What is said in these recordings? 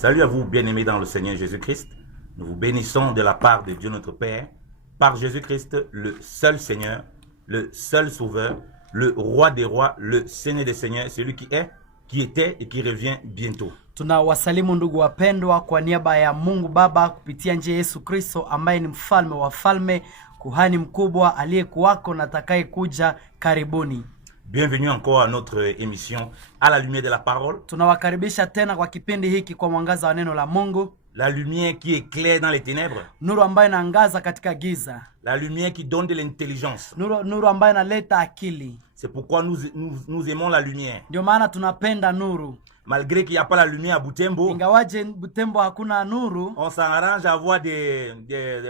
Salut à vous, bien-aimés dans le Seigneur Jésus-Christ. Nous vous bénissons de la part de Dieu notre Père, par Jésus-Christ, le seul Seigneur, le seul Sauveur, le Roi des Rois, le Seigneur des Seigneurs, celui qui est, qui était et qui revient bientôt. Tunawasalimu ndugu wapendwa kwa niaba ya Mungu Baba kupitia njia Yesu Kristo ambaye ni mfalme wa falme, kuhani mkubwa aliyekuwako na atakaye kuja karibuni. Bienvenue encore à notre émission à la lumière de la parole. Tunawakaribisha tena kwa kipindi hiki kwa mwangaza wa neno la Mungu. La lumière qui éclaire dans les ténèbres. Nuru ambayo inaangaza katika giza. La lumière qui donne de l'intelligence. Nuru ambayo inaleta akili. C'est pourquoi nous aimons la lumière. Ndio maana tunapenda nuru. Malgré qu'il n'y a pas la lumière à Butembo, ingawaje Butembo hakuna nuru, on s'arrange à avoir des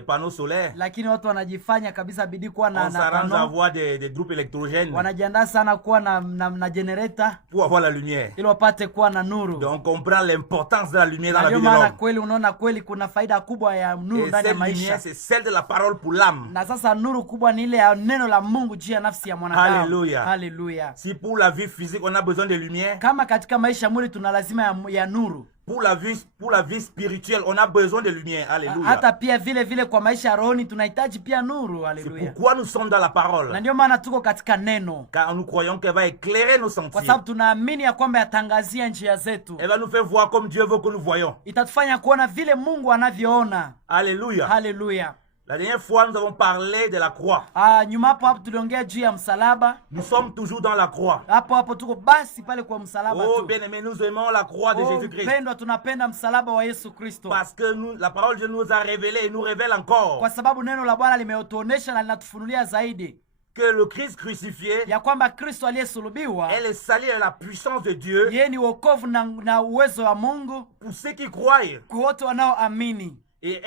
panneaux solaires. Lakini watu wanajifanya kabisa bidii kuwa na on s'arrange à avoir des groupes électrogènes. Wanajiandaa sana kuwa na generator pour avoir la lumière. Ili wapate kuwa na nuru. Donc on comprend l'importance de la lumière dans la vie de l'homme. Ndio kweli unaona kweli kuna faida kubwa ya nuru ndani ya maisha. C'est celle de la parole pour l'âme. Na sasa nuru kubwa ni ile ya neno la Mungu juu ya nafsi ya mwanadamu. Hallelujah. Hallelujah. Si pour la vie physique on a besoin de lumière, kama katika maisha mwili tuna lazima ya nuru. Pour la vie spirituelle, on a besoin de lumière. Alléluia. Hata pia vile kwa maisha rohoni tunahitaji pia nuru. Alléluia. C'est pourquoi nous sommes dans la parole. Na ndio maana tuko katika neno. Car nous croyons qu'elle va éclairer nos sentiers. Kwa sababu tunaamini ya kwamba yatangazia njia zetu. Elle va nous faire voir comme Dieu veut que nous voyons. Itatufanya kuona vile Mungu anavyoona. Alléluia. Hallelujah. La dernière fois, nous avons parlé de la croix. Nyuma hapo tuliongea juu ya msalaba. Nous sommes toujours dans la croix. Hapo tuko basi pale kwa msalaba tu. Oh bien-aimés, nous aimons la croix de Jésus-Christ. Pendwa tunapenda msalaba wa Yesu Kristo. Parce que la parole de Dieu nous a révélé et nous révèle encore. Kwa sababu neno la Bwana limetuonesha na linatufunulia zaidi. Que le Christ crucifié, ya kwamba Kristo aliyesulubiwa, elle est salie à la puissance de Dieu. Yeye ni wokovu na uwezo wa Mungu. Pour ceux qui croient. Kwa wote wanaoamini. Et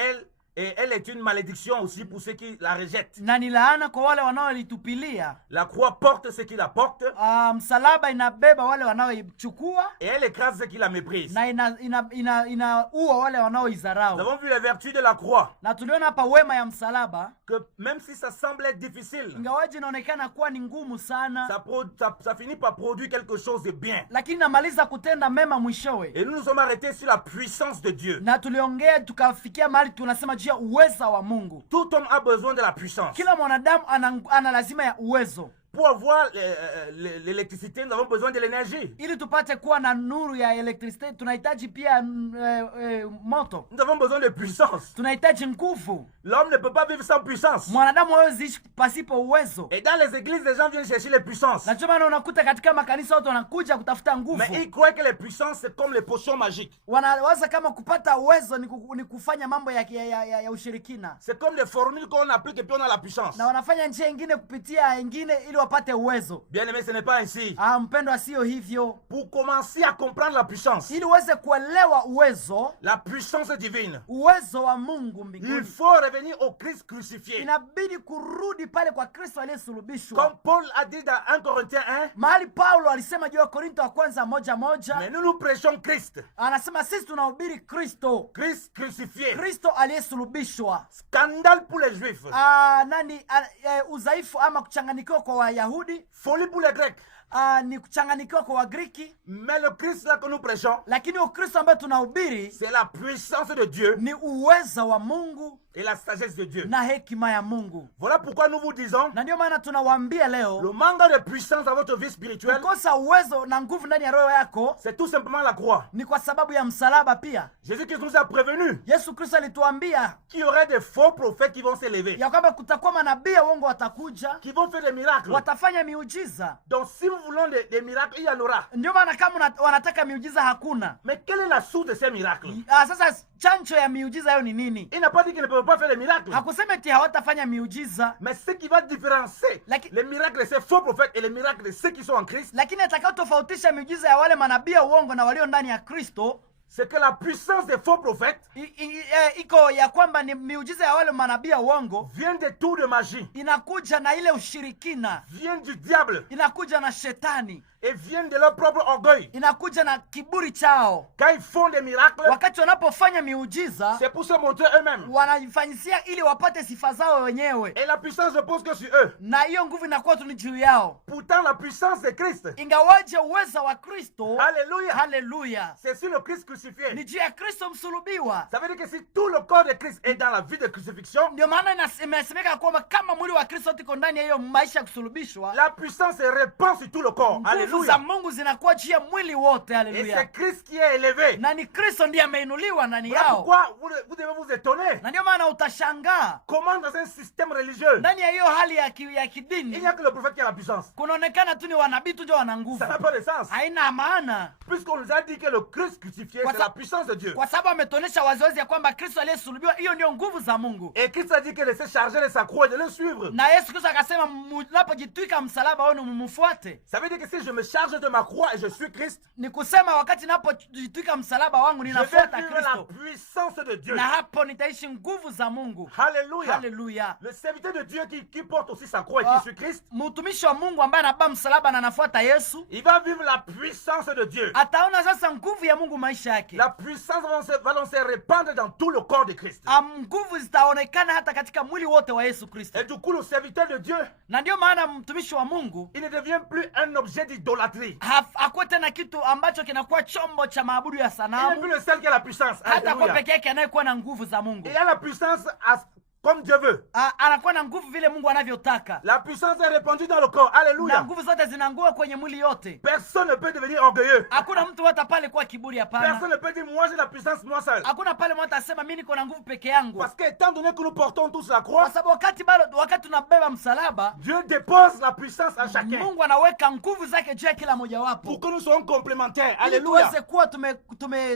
elle est une malédiction aussi pour ceux qui la rejettent. Na ni laana kwa wale wanaolitupilia. La croix porte ceux qui la portent. Msalaba inabeba wale wanaoichukua. Et elle écrase ceux qui la méprisent. Na inaua wale wanaoizarau. Nous avons vu la vertu de la croix. Na tuliona hapa wema ya msalaba. Que même si ça semble être difficile, ingawaje inaonekana kuwa ni ngumu sana, ça finit par produire quelque chose de bien. Lakini namaliza kutenda mema mwishowe. Et nous sommes arrêtés sur la puissance de Dieu. Na tuliongea tukafikia mahali tunasema juu ya uweza wa Mungu. Tout homme a besoin de la puissance. Kila mwanadamu ana lazima ya uwezo. Pour avoir l'électricité, nous avons besoin de l'énergie. Ili tupate kuwa na nuru ya electricité, tunahitaji pia moto. Nous avons besoin de puissance. Tunahitaji nguvu. L'homme ne peut pas vivre sans puissance. Mwanadamu hawezi ishi pasipo uwezo. Et dans les églises, les gens viennent chercher les puissances. Na choma unakuta katika makanisa watu wanakuja kutafuta nguvu. Mais ils croient que les puissances c'est comme les potions magiques. Wanawaza kama kupata uwezo ni kufanya mambo ya ushirikina. C'est comme des formules qu'on applique et puis on a la puissance. Na wanafanya njia nyingine kupitia nyingine ili wapate uwezo. Bien aimé, ce n'est pas ainsi. Mpendwa, sio hivyo. Pour commencer à comprendre la puissance, ili uweze kuelewa uwezo, la puissance divine, uwezo wa Mungu mbinguni, il faut revenir au Christ crucifié. Inabidi kurudi pale kwa Kristo aliyesulubishwa. Comme Paul a dit dans 1 Corinthiens 1, mahali Paulo alisema juu ya Korinto wa kwanza 1:1, mais nous prêchons Christ. Anasema sisi tunahubiri Kristo, Christ crucifié. Kristo aliyesulubishwa. Scandale pour les Juifs. Udhaifu ama kuchanganyikiwa kwa Wayahudi. Folie pour les Grecs. Ni kuchanganyikiwa kwa Wagriki. Mais le Christ là que nous prêchons, lakini Ukristo ambaye tunahubiri, c'est la puissance de Dieu, ni uweza wa Mungu et la sagesse de Dieu. Na hekima ya Mungu. Voilà pourquoi nous vous disons, na ndio maana tunawaambia leo, le manque de puissance dans votre vie spirituelle, kukosa uwezo na nguvu ndani ya roho yako, c'est tout simplement la croix. Ni kwa sababu ya msalaba pia. Jésus-Christ nous a prévenu, Yesu Kristo alituambia, qu'il y aurait des faux prophètes qui vont s'élever, ya kwamba kutakuwa manabii uongo watakuja, qui vont faire des miracles, watafanya miujiza. Donc si vous voulez des miracles, il y en aura. Ndio maana kama wanataka miujiza hakuna. Mais quelle est la source de ces miracles? Sasa chancho ya miujiza hiyo ni nini? Il n'a pas dit qu'il ne peut pas faire des miracles. Hakusema eti hawatafanya miujiza. Mais ce qui va différencier les miracles de ces faux prophètes et les miracles de ceux qui sont en Christ, lakini atakayotofautisha miujiza ya wale manabii uongo na walio ndani ya Kristo, c'est que la puissance des faux prophètes iko ya kwamba ni miujiza ya wale manabii uongo vient des tours de magie, inakuja na ile ushirikina, vient du diable, inakuja na shetani, et viennent de leur propre orgueil. Inakuja na kiburi chao. Quand ils font des miracles, wakati wanapofanya miujiza, c'est pour se montrer eux-mêmes. Wanajifanyisia ili wapate sifa zao wenyewe. Et la puissance repose que sur eux. Na hiyo nguvu inakuwa tu juu yao. Pourtant la puissance de Christ, ingawaje uweza wa Kristo, Alléluia, haleluya, c'est sur le Christ crucifié crucifié. ni juu ya Kristo msulubiwa. Ça veut dire que si tout le corps de Christ est dans la vie de crucifixion, Ndio maana imesemeka kwamba kama mwili wa Kristo uko ndani ya hiyo maisha ya kusulubishwa, la puissance se répand sur tout le corps. nguvu za Alléluia. Mungu zinakuwa juu ya mwili wote. Et Haleluya. c'est Christ qui est élevé. Na ni Kristo ndiye ameinuliwa ndani Voilà yao. pourquoi vous devez vous étonner. Na ndio maana utashangaa Comment dans un système religieux, ndani ya hiyo hali ya il kidini n'y a que le prophète qui a la puissance. kunaonekana tu ni wanabii tu ndio wana nguvu. Ça n'a pas de sens. Haina maana, Puisqu'on nous a dit que le Christ crucifié, Kwa c'est sa- la puissance de Dieu. kwa sababu ametuonesha waziwazi ya kwamba Kristo aliyesulubiwa, hiyo ndio nguvu za Mungu. Et Christ a dit que de se charger de sa croix et de le suivre. Na Yesu Kristo akasema mnapojitwika msalaba wenu mumfuate. Ça veut dire que si je me charge de ma croix et je suis Christ, Ni kusema wakati napojitwika msalaba wangu je vais ninafuata vivre la Kristo, puissance de Dieu. na hapo nitaishi nguvu za Mungu. Alléluia. Haleluya. Le serviteur de Dieu qui porte aussi sa croix et qui suit Christ, Mtumishi wa Mungu ambaye anabeba msalaba na anafuata Yesu il va vivre la puissance de Dieu. ataona sasa nguvu ya Mungu maisha yake. La puissance va donc se répandre dans tout le corps de Christ. Nguvu zitaonekana hata katika mwili wote wa Yesu Kristo. Et du coup, le serviteur de Dieu, Na ndio maana mtumishi wa Mungu il ne devient plus un objet d'idolâtrie. hakuwa tena kitu ambacho kinakuwa chombo cha maabudu ya Il n'est sanamu, plus le seul qui a la puissance. hata kwa Alléluia. peke yake anayekuwa na nguvu za Mungu. Il a la puissance comme Dieu veut. Anakuwa na nguvu vile Mungu anavyotaka, La puissance est répandue dans le corps. na Alléluia. nguvu zote zinaangua kwenye mwili yote. Personne ne peut devenir orgueilleux. Hakuna mtu hata pale kuwa kiburi, hapana. Personne ne peut dire moi j'ai la puissance moi seul. Hakuna pale mtu atasema mimi niko na nguvu peke yangu, Parce que étant donné que nous portons tous la kwa croix, sababu wakati tunabeba msalaba, Dieu dépose la puissance à chacun Mungu anaweka nguvu zake juu ya kila mmoja pour wapo, que nous soyons complémentaires. ili Alléluia. tuweze kuwa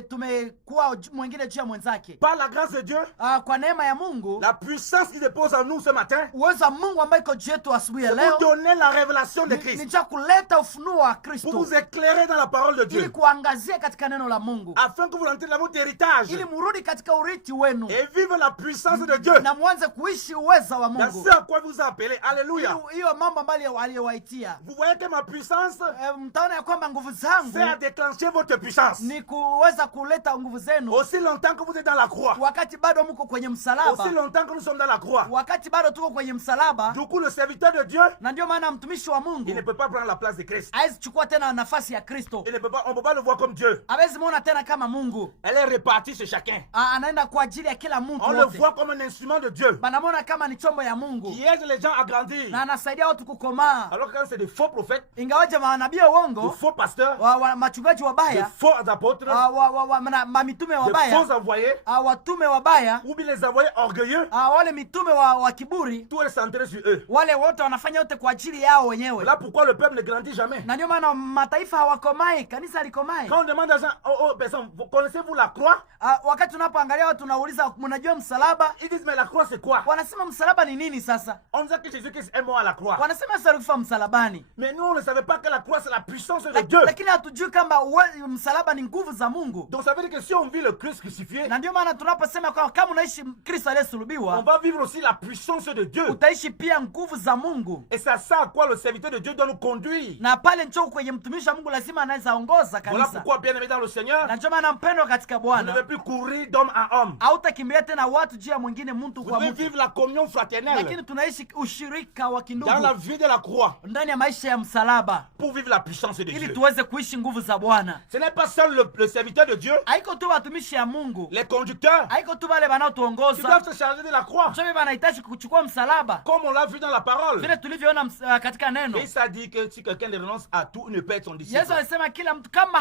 tumekuwa mwingine juu ya mwenzake. Par la grâce de Dieu, Kwa neema ya Mungu, la puissance qui dépose en nous ce matin, uwezo wa Mungu ambaye iko juu yetu asubuhi ya c'est leo pour donner la révélation de ni Christ, cha kuleta ufunuo wa pour Kristo, vous éclairer dans la parole de ili Dieu, kuangazia katika neno la Mungu, afin que vous rentrez dans votre héritage ili murudi katika urithi wenu et vivre la puissance de Dieu. na mwanze kuishi uwezo wa Dans Mungu. ce à quoi vous appelez. Alléluia. Hiyo mambo ambayo aliyowaitia, Vous voyez que ma puissance, mtaona ya kwamba nguvu c'est à zangu déclencher votre puissance. ni kuweza kuleta nguvu zenu Aussi longtemps que vous êtes dans la croix, wakati bado mko kwenye msalaba, aussi longtemps que nous sommes dans la croix. wakati bado tuko kwenye msalaba. Du coup, le serviteur de Dieu, Na ndio maana mtumishi wa il Mungu ne peut pas prendre la place de Christ. hawezi chukua tena nafasi ya Kristo, On ne peut pas le voir comme Dieu. hawezi muona tena kama Mungu. Elle est répartie chez chacun. Anaenda kwa ajili ya kila mtu On le wote, voit comme un instrument de Dieu banamwona kama ni chombo ya Mungu qui aide les gens à grandir. na anasaidia watu kukomaa. Alors que quand c'est des faux prophètes, Ingawaje manabii wa de uongo, faux pasteurs, machungaji de wabaya, faux apôtres, mamitume de wabaya, faux envoyés, watume wabaya, ou bien les envoyés orgueilleux, wale mitume wa kiburi, tout est centré sur eux. wale wote wanafanya yote kwa ajili yao wenyewe. Voilà pourquoi le peuple ne grandit jamais. Na ndio maana mataifa hawakomai, kanisa halikomai. Quand on demande à gens, aux personnes, connaissez-vous la croix? Wakati tunapoangalia watu tunauliza mnajua msalaba, Ils disent, mais la croix c'est quoi? wanasema msalaba ni nini? Sasa On dit que Jésus-Christ est mort à la croix. wanasema Yesu alikufa msalabani, Mais nous, on ne savait pas que la croix c'est la puissance de Dieu. lakini hatujui kama msalaba ni nguvu za Mungu. Donc ça veut dire que si on vit le Christ crucifié, Na ndio maana tunaposema kama unaishi Kristo on aliyesulubiwa, va vivre aussi la puissance de Dieu. utaishi pia nguvu za Mungu. Et c'est à ça à quoi le serviteur de Dieu doit nous conduire. Na pale ncho kwenye mtumishi wa Mungu lazima anaweza ongoza Voilà kanisa. pourquoi, bien aimé dans le Seigneur, Na ndio maana mpendwa katika vous ne devez Bwana, plus courir d'homme à homme. hautakimbilia tena watu juu ya mwingine, mtu Vous kwa devez mtu, vivre la communion fraternelle lakini tunaishi ushirika wa dans la kindugu vie de la croix ndani ya maisha ya msalaba, pour vivre la puissance de ili Dieu. tuweze kuishi nguvu za Bwana. Ce n'est pas seul le serviteur de Dieu, Haiko tu watumishi ya Mungu, les conducteurs, haiko tu wale qui wanaotuongoza doivent se charger de la croix, njo wanahitaji kuchukua msalaba, comme on l'a vu dans la parole. vile tulivyoona katika neno. Et ça dit que si quelqu'un renonce à tout, il ne peut être son disciple. Yesu alisema kila mtu kama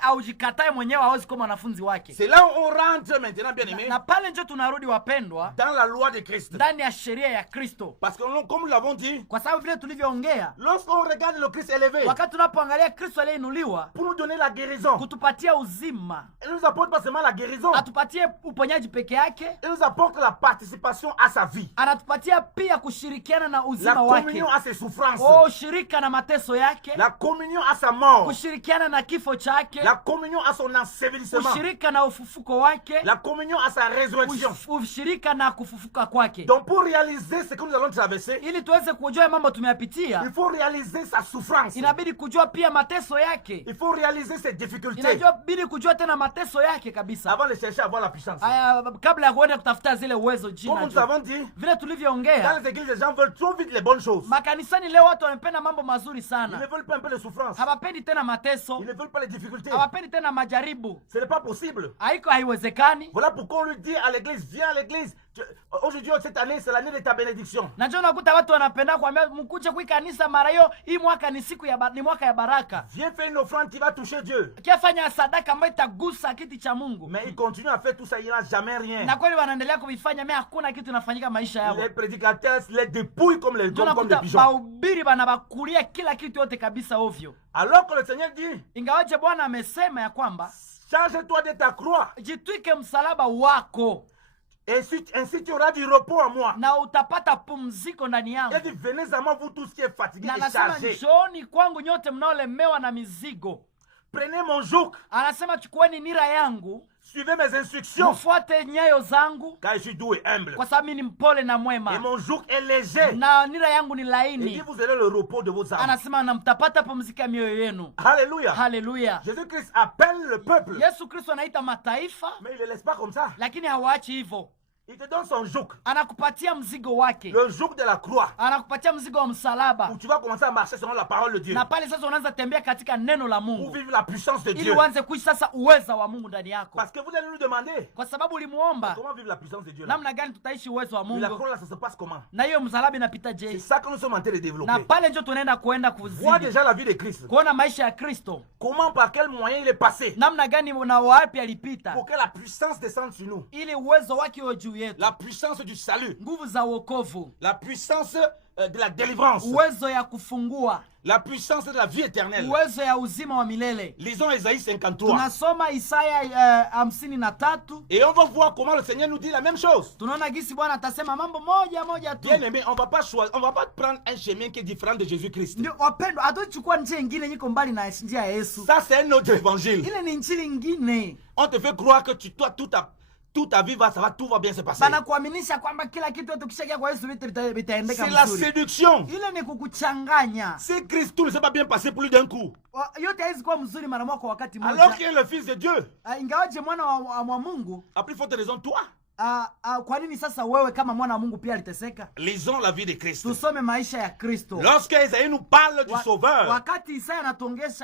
haujikatai mwenyewe hawezi kuwa mwanafunzi wake. C'est là où on rentre maintenant, bien aimé, Na pale njo tunarudi wapendwa, dans la loi de Christ. ndani ya sheria ya Kristo, Parce que comme nous l'avons dit, kwa sababu vile tulivyoongea, lorsqu'on regarde le Christ élevé, wakati tunapoangalia Kristo aliyeinuliwa pour nous donner la guérison, kutupatia uzima, il nous apporte pas seulement la guérison, atupatie uponyaji peke yake, il nous apporte la participation à sa vie, anatupatia pia kushirikiana na la uzima wake, communion à ses souffrances, ushirika na mateso yake, la communion à sa mort, kushirikiana na kifo chake, la communion à son ensevelissement, ushirika na ufufuko wake, la communion à sa résurrection. ushirika na kufufuka kwake. Donc pour réaliser ce que nous allons traverser, Ili tuweze kujua mambo tumeyapitia, il faut réaliser sa souffrance, inabidi kujua pia mateso yake, il faut réaliser ses difficultés inabidi kujua tena mateso yake kabisa, avant de chercher à avoir la puissance. kabla ya kuenda kutafuta zile uwezo juu chini Comme na nous juu. avons dit, Vile dans tulivyoongea, les églises, les gens veulent trop vite les bonnes choses. makanisani leo watu wanapenda mambo mazuri Ils ne sana, veulent pas un peu de souffrance. hawapendi tena mateso, Ils ne veulent pas les difficultés. hawapendi tena majaribu. Ce n'est pas possible. Haiko, haiwezekani. Voilà pourquoi on lui dit à l'église, viens à l'église. Aujourd'hui, cette année, c'est l'année de ta bénédiction. Na ndio unakuta watu wanapenda kuambia mkuje kwa kanisa mara hiyo, hii mwaka ni siku ya ni mwaka ya baraka. Viens faire une offrande qui va toucher Dieu. Kiafanya sadaka ambayo itagusa kiti cha Mungu. Mais il continue à faire tout ça, il n'a jamais rien. Na kweli wanaendelea kuvifanya, mais hakuna kitu inafanyika maisha yao. Les prédicateurs les dépouillent comme les pigeons. Mahubiri banabakulia kila kitu yote kabisa ovyo. Alors que le Seigneur dit, ingawaje Bwana amesema ya kwamba change-toi de ta croix. Jitwike msalaba wako. Et ainsi tu auras du repos en moi. Na utapata pumziko ndani yangu. Il dit, venez à moi vous tous qui êtes fatigués et chargés. chargés. Njooni kwangu nyote mnaolemewa na mizigo. Prenez mon joug. Anasema chukueni nira yangu. Suivez mes instructions. Mfuate nyayo zangu. Car je suis doux et humble. Kwa sababu ni mpole na mwema. Et mon joug est léger. Na nira yangu ni laini. Et dit, vous aurez le repos de vos âmes. Anasema na mtapata pumziko ya mioyo yenu. Alléluia. Hallelujah. Jésus-Christ appelle le peuple. Yesu Kristo anaita mataifa. Mais il ne les laisse pas comme ça. Lakini hawaachi hivyo. Il te donne son joug. Anakupatia mzigo wake. Le joug de la croix. Anakupatia mzigo wa msalaba. Où tu vas commencer à marcher selon la parole de Dieu. Na pale sasa unaanza tembea katika neno la Mungu. Pour vivre la puissance de Dieu. Ili uanze kuishi sasa uweza wa Mungu ndani yako. Parce que vous allez nous demander. Kwa sababu ulimuomba. Comment vivre la puissance de Dieu là? Namna gani tutaishi uwezo wa Mungu? La croix là, ça se passe comment? Na hiyo msalaba inapita je? C'est ça que nous sommes en train de développer. Na pale ndio tunaenda kuenda kuzidi. Vois déjà la vie de Christ. Kuona maisha ya Kristo. Comment, par quel moyen il est passé? Namna gani na wapi alipita? Pour que la puissance descende sur nous. Ili uwezo wake uwe juu yetu. La puissance du salut. Nguvu za wokovu. La puissance de la délivrance. Uwezo ya kufungua. La puissance de la vie éternelle. Uwezo ya uzima wa milele. Lisons Isaïe 53. Tunasoma Isaya 53. Et on va voir comment le Seigneur nous dit la même chose. Tunaona gisi Bwana atasema mambo moja moja tu. Bien aimé, on va pas prendre un chemin qui est différent de Jésus-Christ. Ndio wapendwa, hatuchukua njia nyingine nyiko mbali na njia ya Yesu. Ça c'est un autre évangile. Ile ni injili nyingine. On te fait croire que toi toute ta vie tout va bien se passer. Banakuaminisha kwamba kila kitu tukishakia kwa Yesu vitu vitaendeka vizuri. C'est la séduction. Ile ni kukuchanganya. Si Christ tout ne s'est pas bien passé plus d'un coup. Yote haizi kuwa mzuri mara moja kwa wakati mmoja. Alors qu'il est le fils de Dieu. Ingawaje mwana wa Mungu. A plus forte raison toi. Kwa nini sasa wewe kama mwana wa Mungu pia aliteseka? Lisons la vie de Christ. Tusome maisha ya Kristo. Lorsque Isaïe nous parle du sauveur. Wakati Isaya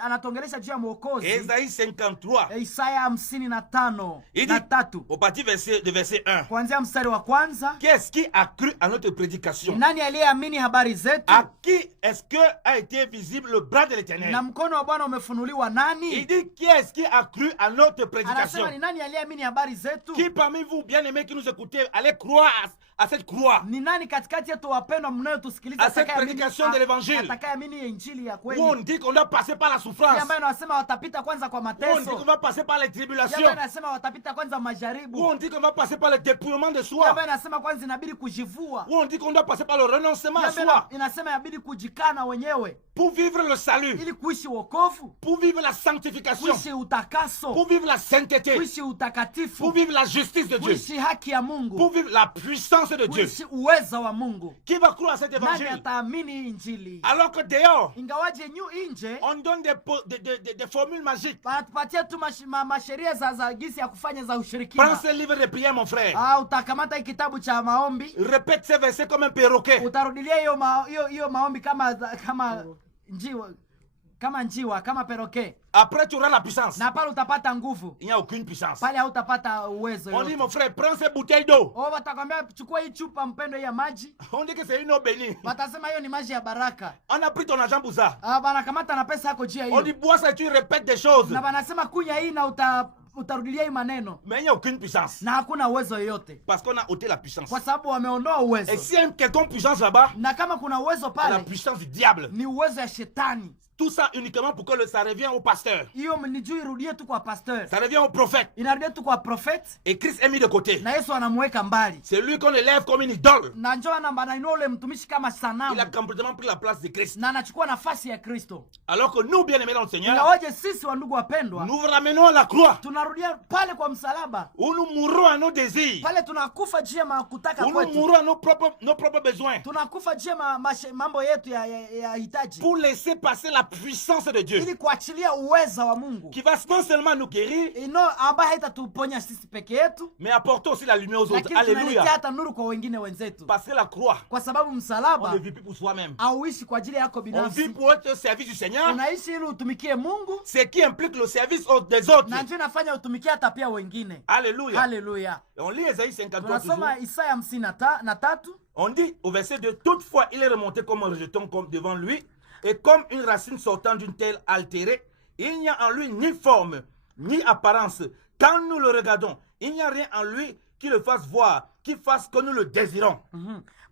anatongelesha juu ya mwokozi. Isaïe 53. Isaya 55 na 3. Au parti de verset 1. Kuanzia mstari wa kwanza. Qui est-ce qui a cru à notre prédication? Nani aliyeamini habari zetu? À qui est-ce que a été visible le bras de l'Éternel? Na mkono wa Bwana umefunuliwa nani? Il dit qui est-ce qui a cru à notre prédication? Anasema ni nani aliyeamini habari zetu? Qui parmi vous bien-aimés qui nous écoutez allez croire à cette croix? Ni nani katikati yetu wapendwa mnayotusikiliza à cette prédication de l'évangile? Atakayeamini injili ya kweli? Où on dit qu'on doit passer par la souffrance. Ambaye anasema watapita kwanza kwa mateso. Où on dit qu'on va passer par les tribulations. Ambaye anasema watapita kwanza majaribu. Où on dit qu'on va passer par le dépouillement de soi. Ambaye anasema kwanza inabidi kujivua. Où on dit qu'on doit passer par le renoncement à soi. Inasema inabidi kujikana wenyewe. Pour vivre le salut. Ili kuishi wokovu. Pour vivre la sanctification. Kuishi utakaso. Pour vivre la sainteté. Kuishi utakatifu. Pour vivre la justice de Dieu. Kuishi haki ya Mungu. Pour vivre la puissance de Dieu. Kuishi uweza wa Mungu. Qui va croire à cet évangile? Nani ataamini injili? Alors que dehors, ingawaje nje, on donne des formules magiques. Wanatupatia tu masheria za gisi ya kufanya za ushirikina. Prends ce livre de prière mon frère. Utakamata kitabu cha maombi. Répète ces versets comme un perroquet. Utarudilia hiyo maombi kama njiwa, kama perroquet. Après tu auras la puissance. Na pale utapata nguvu. Il n'y a aucune puissance. Pale hautapata uwezo yote. On dit mon frère, prends ces bouteilles d'eau. Watakwambia chukua hii chupa mpendo ya maji. On dit que c'est une eau bénie. Watasema hiyo ni maji ya baraka. On a pris ton argent pour ça. Banakamata na pesa yako jia hiyo. On dit bois ça et tu répètes des choses. Na banasema kunya hii na utarudilia hii maneno. Mais il n'y a aucune puissance. Na hakuna uwezo yoyote. Parce qu'on a ôté la puissance. Kwa sababu wameondoa uwezo. Et s'il y a une quelconque puissance là-bas, na kama kuna uwezo pale, la puissance du diable. Ni uwezo ya shetani. Tout ça uniquement pour que ça revienne au pasteur. Hiyo ni juu irudie tu kwa pasteur. Ça revient au prophète. Inarudia tu kwa prophète. Et Christ est mis de côté. Na Yesu anamweka mbali. C'est lui qu'on élève comme une idole. Na njoo anainua ule mtumishi kama sanamu. Il a complètement pris la place de Christ. Na anachukua nafasi ya Kristo. Alors que nous bien-aimés dans le Seigneur, ingawaje sisi wa ndugu wapendwa, nous ramenons à la croix. Tunarudia pale kwa msalaba. Où nous mourons à nos désirs. Pale tunakufa juu ya kutaka kwetu. Où nous mourons à nos propres besoins. Tunakufa juu ya mambo yetu ya hitaji. Pour laisser passer la puissance de Dieu ili kuachilia uweza wa Mungu qui va non seulement nous guérir, ambaye haitatuponya sisi peke yetu, mais apporter aussi la lumière aux autres. lakini tunaletea Alléluia. hata nuru kwa wengine wenzetu, Parce que la croix, kwa sababu on msalaba ne vit plus pour soi-même. hauishi kwa ajili yako On vit binafsi, pour être au service du Seigneur, unaishi ili utumikie Mungu, ce qui implique le service des autres. na ndio inafanya utumikie hata pia wengine. Alléluia. Haleluya. On lit Ésaïe 53 Tunasoma toujours. Isaya 53. On dit au verset 2, toutefois il est remonté comme un rejeton comme devant lui, et comme une racine sortant d'une terre altérée, il n'y a en lui ni forme, ni apparence. Quand nous le regardons, il n'y a rien en lui qui le fasse voir, qui fasse que nous le désirons.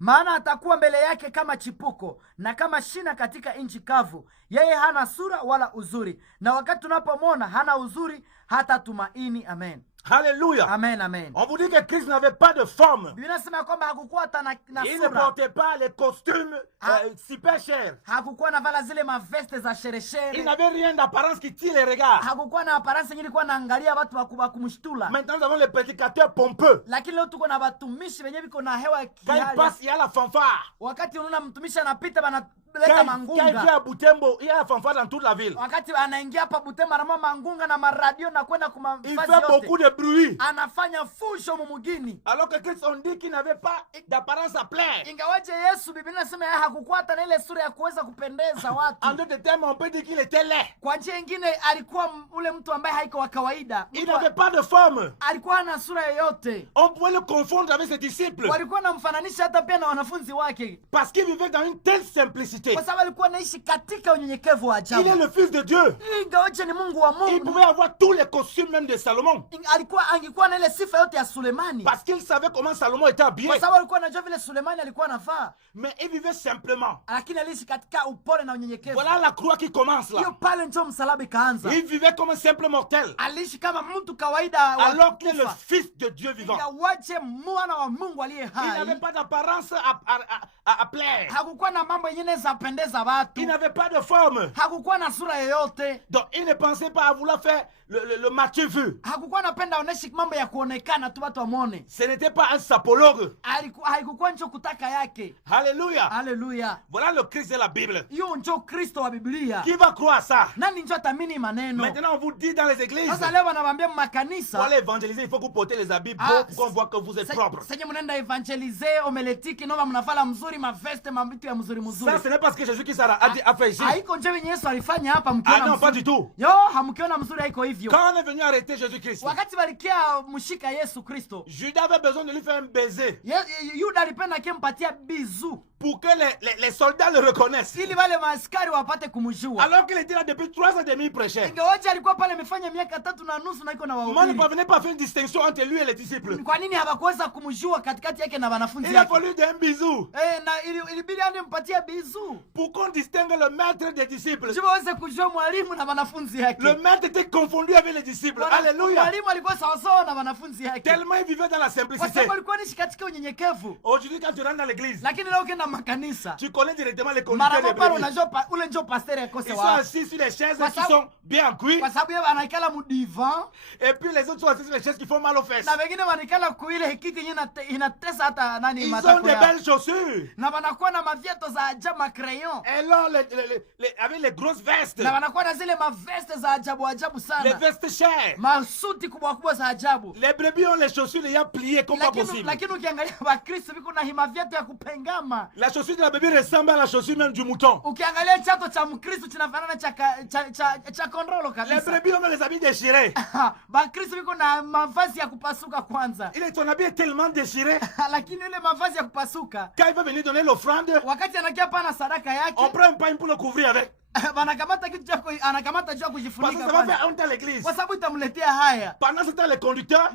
Maana atakuwa mbele yake kama chipuko na kama shina katika nchi kavu. Yeye hana sura wala uzuri, na wakati tunapomwona hana uzuri hata tumaini. Amen. Alléluia. Amen, amen. On vous dit que Christ n'avait pas de forme. Biblia inasema kwamba hakukuwa hata na Il ne sura. portait pas les costumes super chers. Hakukuwa na vala zile maveste za Il shereshere. n'avait rien d'apparence qui tire les regards. Hakukuwa na aparansi yenye ilikuwa naangalia watu wa kumshtula. Maintenant, nous avons les prédicateurs pompeux. Lakini leo tuko na watumishi wenye viko na hewa Quand il kihali. passe, il y a la fanfare. Wakati unaona mtumishi anapita banaleta Quand il mangunga. vient à Butembo, il y a la fanfare dans toute la ville. Wakati anaingia hapa Butembo anamwa mangunga na maradio na kwenda Il kumavazi fait beaucoup yote. de bruit. Anafanya fusho mumugini. Alors que Christ, on dit qu'il n'avait pas d'apparence à plaire. Ingawaje Yesu Biblia inasema yeye hakukuwa hata na ile sura ya kuweza kupendeza En watu. d'autres termes, on peut dire qu'il était laid. Kwa njia nyingine alikuwa ule mtu ambaye haiko wa kawaida. Il n'avait pas de forme. Alikuwa hana sura yoyote. On pouvait le confondre avec ses disciples. Walikuwa namfananisha hata pia na wanafunzi wake. Parce qu'il vivait dans une telle simplicité. Kwa sababu alikuwa anaishi katika unyenyekevu wa Il est ajabu. le fils de Dieu. Ingawaje ni Mungu wa Il Mungu. pouvait avoir tous les costumes même de Salomon. Angekuwa na ile sifa yote ya Sulemani. Parce qu'il savait comment Salomon était habillé. Kwa sababu alikuwa anajua vile Sulemani alikuwa anavaa. Mais il vivait simplement. Lakini aliishi katika upole na unyenyekevu. Voilà la croix qui commence là. Hiyo pale ndio msalaba ikaanza. Il vivait comme un simple mortel. Aliishi kama mtu kawaida wa Alors qu'il est le kufa. fils de Dieu vivant. Ingawaje mwana wa Mungu aliye Il n'avait hai. pas d'apparence à plaire. Hakukuwa na mambo yenyewe za pendeza watu. Il n'avait pas de forme. Hakukuwa na sura yoyote. Donc il ne pensait pas à vouloir faire le Matthieu vu. Hakukuwa anapenda aoneshe mambo ya kuonekana tu watu wamwone. Ce n'était pas un sapologue. Haikukuwa ncho kutaka yake. Alléluia. Haleluya. Voilà le Christ de la Bible. Hiyo ncho Kristo wa Biblia. Qui va croire ça? Nani njo atamini maneno? Maintenant on vous dit dans les églises. Sasa leo wanawaambia Pour makanisa. aller évangéliser, il faut que vous portez les habits beaux pour qu'on voit que vous êtes propre. Senye mnaenda evangelize, omeletiki, nova mnavala mzuri, maveste, mabitu ya mzuri mzuri. Ça, ce n'est pas ce que Jésus-Christ a fait ici. Haiko nje venye Yesu alifanya hapa Ah mkiona non, pas mzuri. du tout. Yo, hamkiona mzuri haiko hivyo. Quand on est venu arrêter Jésus-Christ, Wakati walikia mshika Yesu Kristo. Judas avait besoin de lui faire un baiser Yuda alipenda akimpatia bizu. pour que les soldats le reconnaissent. Ili wale maaskari wapate kumjua. Alors qu'il était là depuis 3 ans et demi, il prêchait. Ingawaje alikuwa pale amefanya miaka 3.5 na iko na Moi, ne wahubiri. parvenait pas à faire une distinction entre lui et les disciples. Kwa nini hawakuweza kumjua katikati yake na wanafunzi Il a yake? fallu un bisou Na ilibidi ande mpatia bizu. pour qu'on distingue le maître des disciples. Jua waweze kujua mwalimu na wanafunzi yake. Le maître était confondu avec les disciples. Alléluia. Mwalimu alikuwa sawasawa na wanafunzi yake. Tellement il vivait dans la Kwa simplicité. sababu alikuwa anaishi katika unyenyekevu. Aujourd'hui, quand tu rentres dans l'église, Lakini leo ukienda makanisa, tu connais directement les mara conducteurs des moja brebis. unajua ule ndio pasteur akose Ils sont wapi. assis sur les chaises Kwa qui sababu- sont bien en cuir. Kwa sababu yeye anaikala mu divan Et puis les autres sont assis sur les chaises qui font mal aux fesses. na wengine wanaikala kuile kiti yenye inatesa hata nani Ils ont matako des yao. belles chaussures. Na wanakuwa na mavieto za ajabu ma crayon. Et là, avec les grosses vestes. Na wanakuwa na zile maveste za ajabu ajabu Les sana. vestes chères. Masuti kubwa kubwa za ajabu. Les brebis ont les chaussures déjà pliées comme pas possible. Lakini ukiangalia Wakristo viko na himavieto ya kupengama. La chaussure de la brebis ressemble à la chaussure même du mouton. Ukiangalia chato cha Mkristo kinafanana cha kondolo Les kabisa. brebis ont les habits déchirés. Bakristo viko na mavazi ya kupasuka kwanza. Ton habit est tellement déchiré. Lakini ile mavazi ya kupasuka, Quand il va venir donner l'offrande, wakati anakia pana sadaka yake, on prend un pain pour le couvrir avec. anakamata kitu cha anakamata juu ya Parce que kujifunika ça va kwanza. faire honte à l'église. Kwa sababu itamletea haya. Pendant ce temps, les conducteurs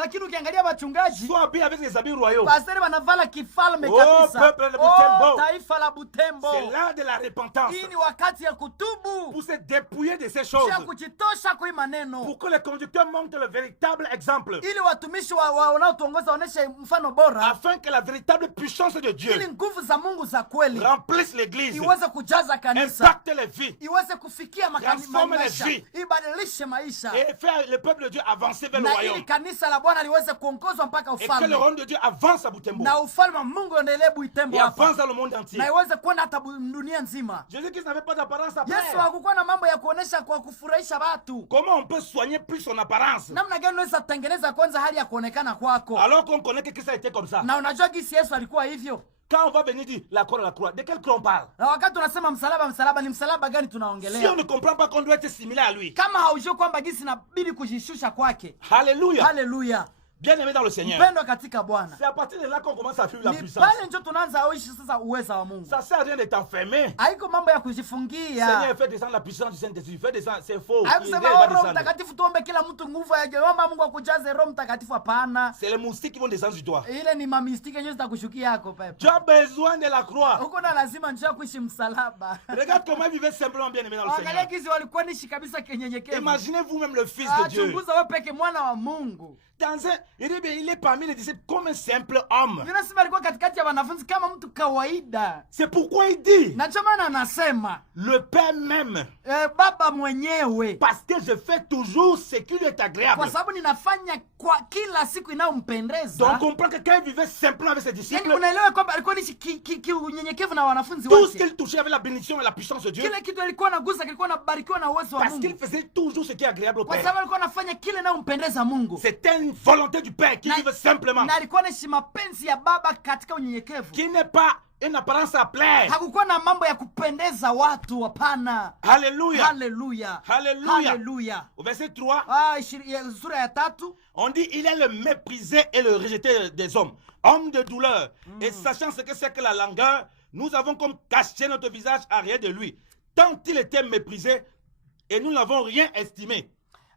Lakini ukiangalia wachungaji, sont habillés avec les habits royaux. pastori wanavala kifalme Oh, kabisa. peuple de Butembo. Taifa la Butembo. C'est l'heure de la repentance. Hii ni wakati ya kutubu. Pour se dépouiller de ces choses. Ya kujitosha kwa maneno. Pour que les conducteurs montrent le véritable exemple. Ili watumishi wanaotuongoza waoneshe mfano bora. Afin que la véritable puissance de Dieu Ili nguvu za Mungu za kweli remplisse l'église. iweze kujaza kanisa. Impacte impacte les vies, iweze kufikia transforme les maisha, vies, ibadilishe maisha, et faire le peuple de Dieu avancer vers le na royaume. ili kanisa la Bwana liweze kuongozwa mpaka Et que le ufalme, royaume de Dieu avance à Butembo. na ufalme wa Mungu uendelee Butembo Et avance hapa, dans le monde entier. na iweze kwenda hata dunia nzima. Jésus-Christ n'avait pas d'apparence à Yesu plaire. hakukuwa na mambo ya kuonesha kwa kufurahisha watu. Comment on peut soigner plus son apparence Namna gani unaweza tengeneza kwanza hali ya kuonekana kwako? alors qu'on connaît que Christ a été comme ça? Na unajua gisi Yesu alikuwa hivyo. Quand on va venir dire la croix, de quelle croix on parle? Na wakati tunasema msalaba, ni msalaba gani Si on tunaongelea? ne comprend pas qu'on doit être similaire à lui. Kama haujui kwamba gisi inabidi kujishusha kwake. Alléluia. Haleluya. Bien-aimé dans le Seigneur. Mpendwa katika Bwana. C'est à partir de là qu'on commence à vivre la Ni puissance. pale ndio tunaanza kuishi sasa uweza wa Mungu. Ça sert à rien d'être enfermé. Haiko mambo ya kujifungia. Seigneur fait descendre la puissance du Saint-Esprit. Fait descendre, c'est faux. Haikusema Roho Mtakatifu tuombe kila mtu nguvu ya Jehova Mungu akujaze Roho Mtakatifu, hapana. C'est les moustiques qui vont descendre sur toi. Ile ni mamistiki yenyewe zitakushukia yako pepe. Tu as besoin de la croix. Huko na lazima njoo kuishi msalaba. Regarde comment ils vivaient simplement bien-aimé dans le Seigneur. Angalia kizi walikuwa nishi kabisa kenyenyekevu. Imaginez vous-même le Fils de Dieu. Chunguza wewe peke mwana wa Mungu. Il est parmi les disciples comme un simple homme. Ninasema alikuwa katikati ya wanafunzi kama mtu kawaida. C'est pourquoi il dit, Na ndio maana anasema le Père même, baba mwenyewe, parce que je fais toujours ce qui lui est agréable. kwa sababu ninafanya kwa kila siku inayompendeza. Donc on comprend que quand il vivait simplement avec ses disciples, Yani unaelewa kwamba alikuwa nishi unyenyekevu na wanafunzi tout ce wake. qu'il touchait avec la bénédiction et la puissance de Dieu, Kile kitu alikuwa anagusa kilikuwa anabarikiwa na uwezo wa parce qu'il Mungu. faisait toujours ce qui est agréable au Kwa Père. sababu alikuwa anafanya kile inayompendeza Mungu. C'était une volonté du Père qui vivait simplement, Na alikuwa anaishi mapenzi ya baba katika unyenyekevu. qui n'est pas une apparence à plaire. Hakukuwa na mambo ya kupendeza watu, hapana. Alléluia. Haleluya. Alléluia. Haleluya. Au verset 3, Sura ya 3 on dit il est le méprisé et le rejeté des hommes, homme de douleur. Et sachant ce que c'est que la langueur, nous avons comme caché notre visage arrière de lui. Tant il était méprisé et nous n'avons rien estimé.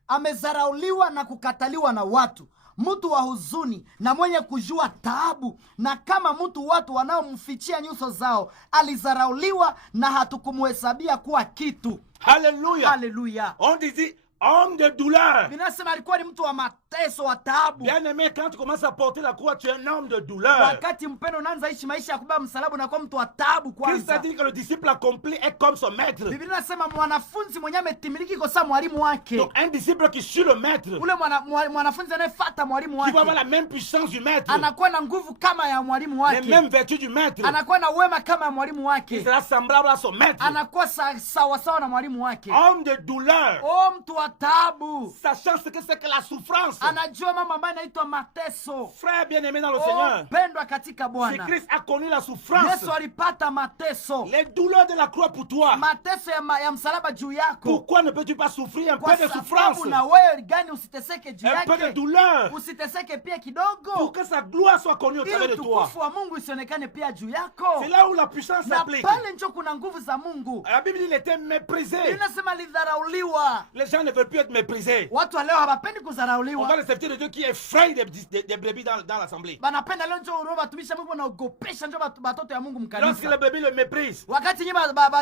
amezarauliwa na kukataliwa na watu, mtu wa huzuni na mwenye kujua taabu, na kama mtu watu wanaomfichia nyuso zao. Alizarauliwa na hatukumuhesabia kuwa kitu. Alléluia. Haleluya. On dit homme de douleur. Binasema alikuwa ni mtu wa mateso, wa taabu. Bien-aimé, quand tu commences à porter la croix, tu es un homme de douleur. Wakati mpendo unaanza ishi maisha ya kubeba msalaba, unakuwa mtu wa taabu Christ a kwanza. dit que le disciple accompli est comme son maître. Biblia inasema mwanafunzi mwenye ametimiliki kwa sababu mwalimu wake. Donc un disciple qui suit le maître, Ule mwanafunzi anayefuata mwalimu qui va avoir wake la même puissance du maître, anakuwa na nguvu kama ya mwalimu les wake, mêmes vertus du maître, anakuwa na wema kama ya mwalimu il wake, sera semblable à son maître. anakuwa sawasawa na mwalimu wake. Homme de douleur, Mtu wa taabu, sachant ce que c'est que la souffrance. anajua mambo ambayo inaitwa mateso. Frère bien-aimé dans le Seigneur, Pendwa katika si Bwana, Christ a connu la souffrance, Yesu alipata mateso, les douleurs de la croix pour toi, mateso ya msalaba juu yako. pourquoi ne peux-tu pas souffrir un Kwa peu de souffrance, sababu na wewe gani usiteseke juu un peu de yake, douleur, usiteseke pia pour kidogo, que sa gloire soit connue au travers ili de toi? utukufu wa Mungu isionekane pia juu yako. C'est là où la puissance Na s'applique. pale njo kuna nguvu za Mungu. La Bible dit qu'il était méprisé. Inasema lidharauliwa. Les gens ne veulent plus être méprisés. Watu wa leo hawapendi On kudharauliwa. va le serviteur de Dieu qui effraie des brebis dans l'assemblée. Banapenda leo njo roho batumisha Mungu wanaogopesha njo batoto ya Mungu Lorsque mkanisa. les brebis le méprisent, Wakati nyinyi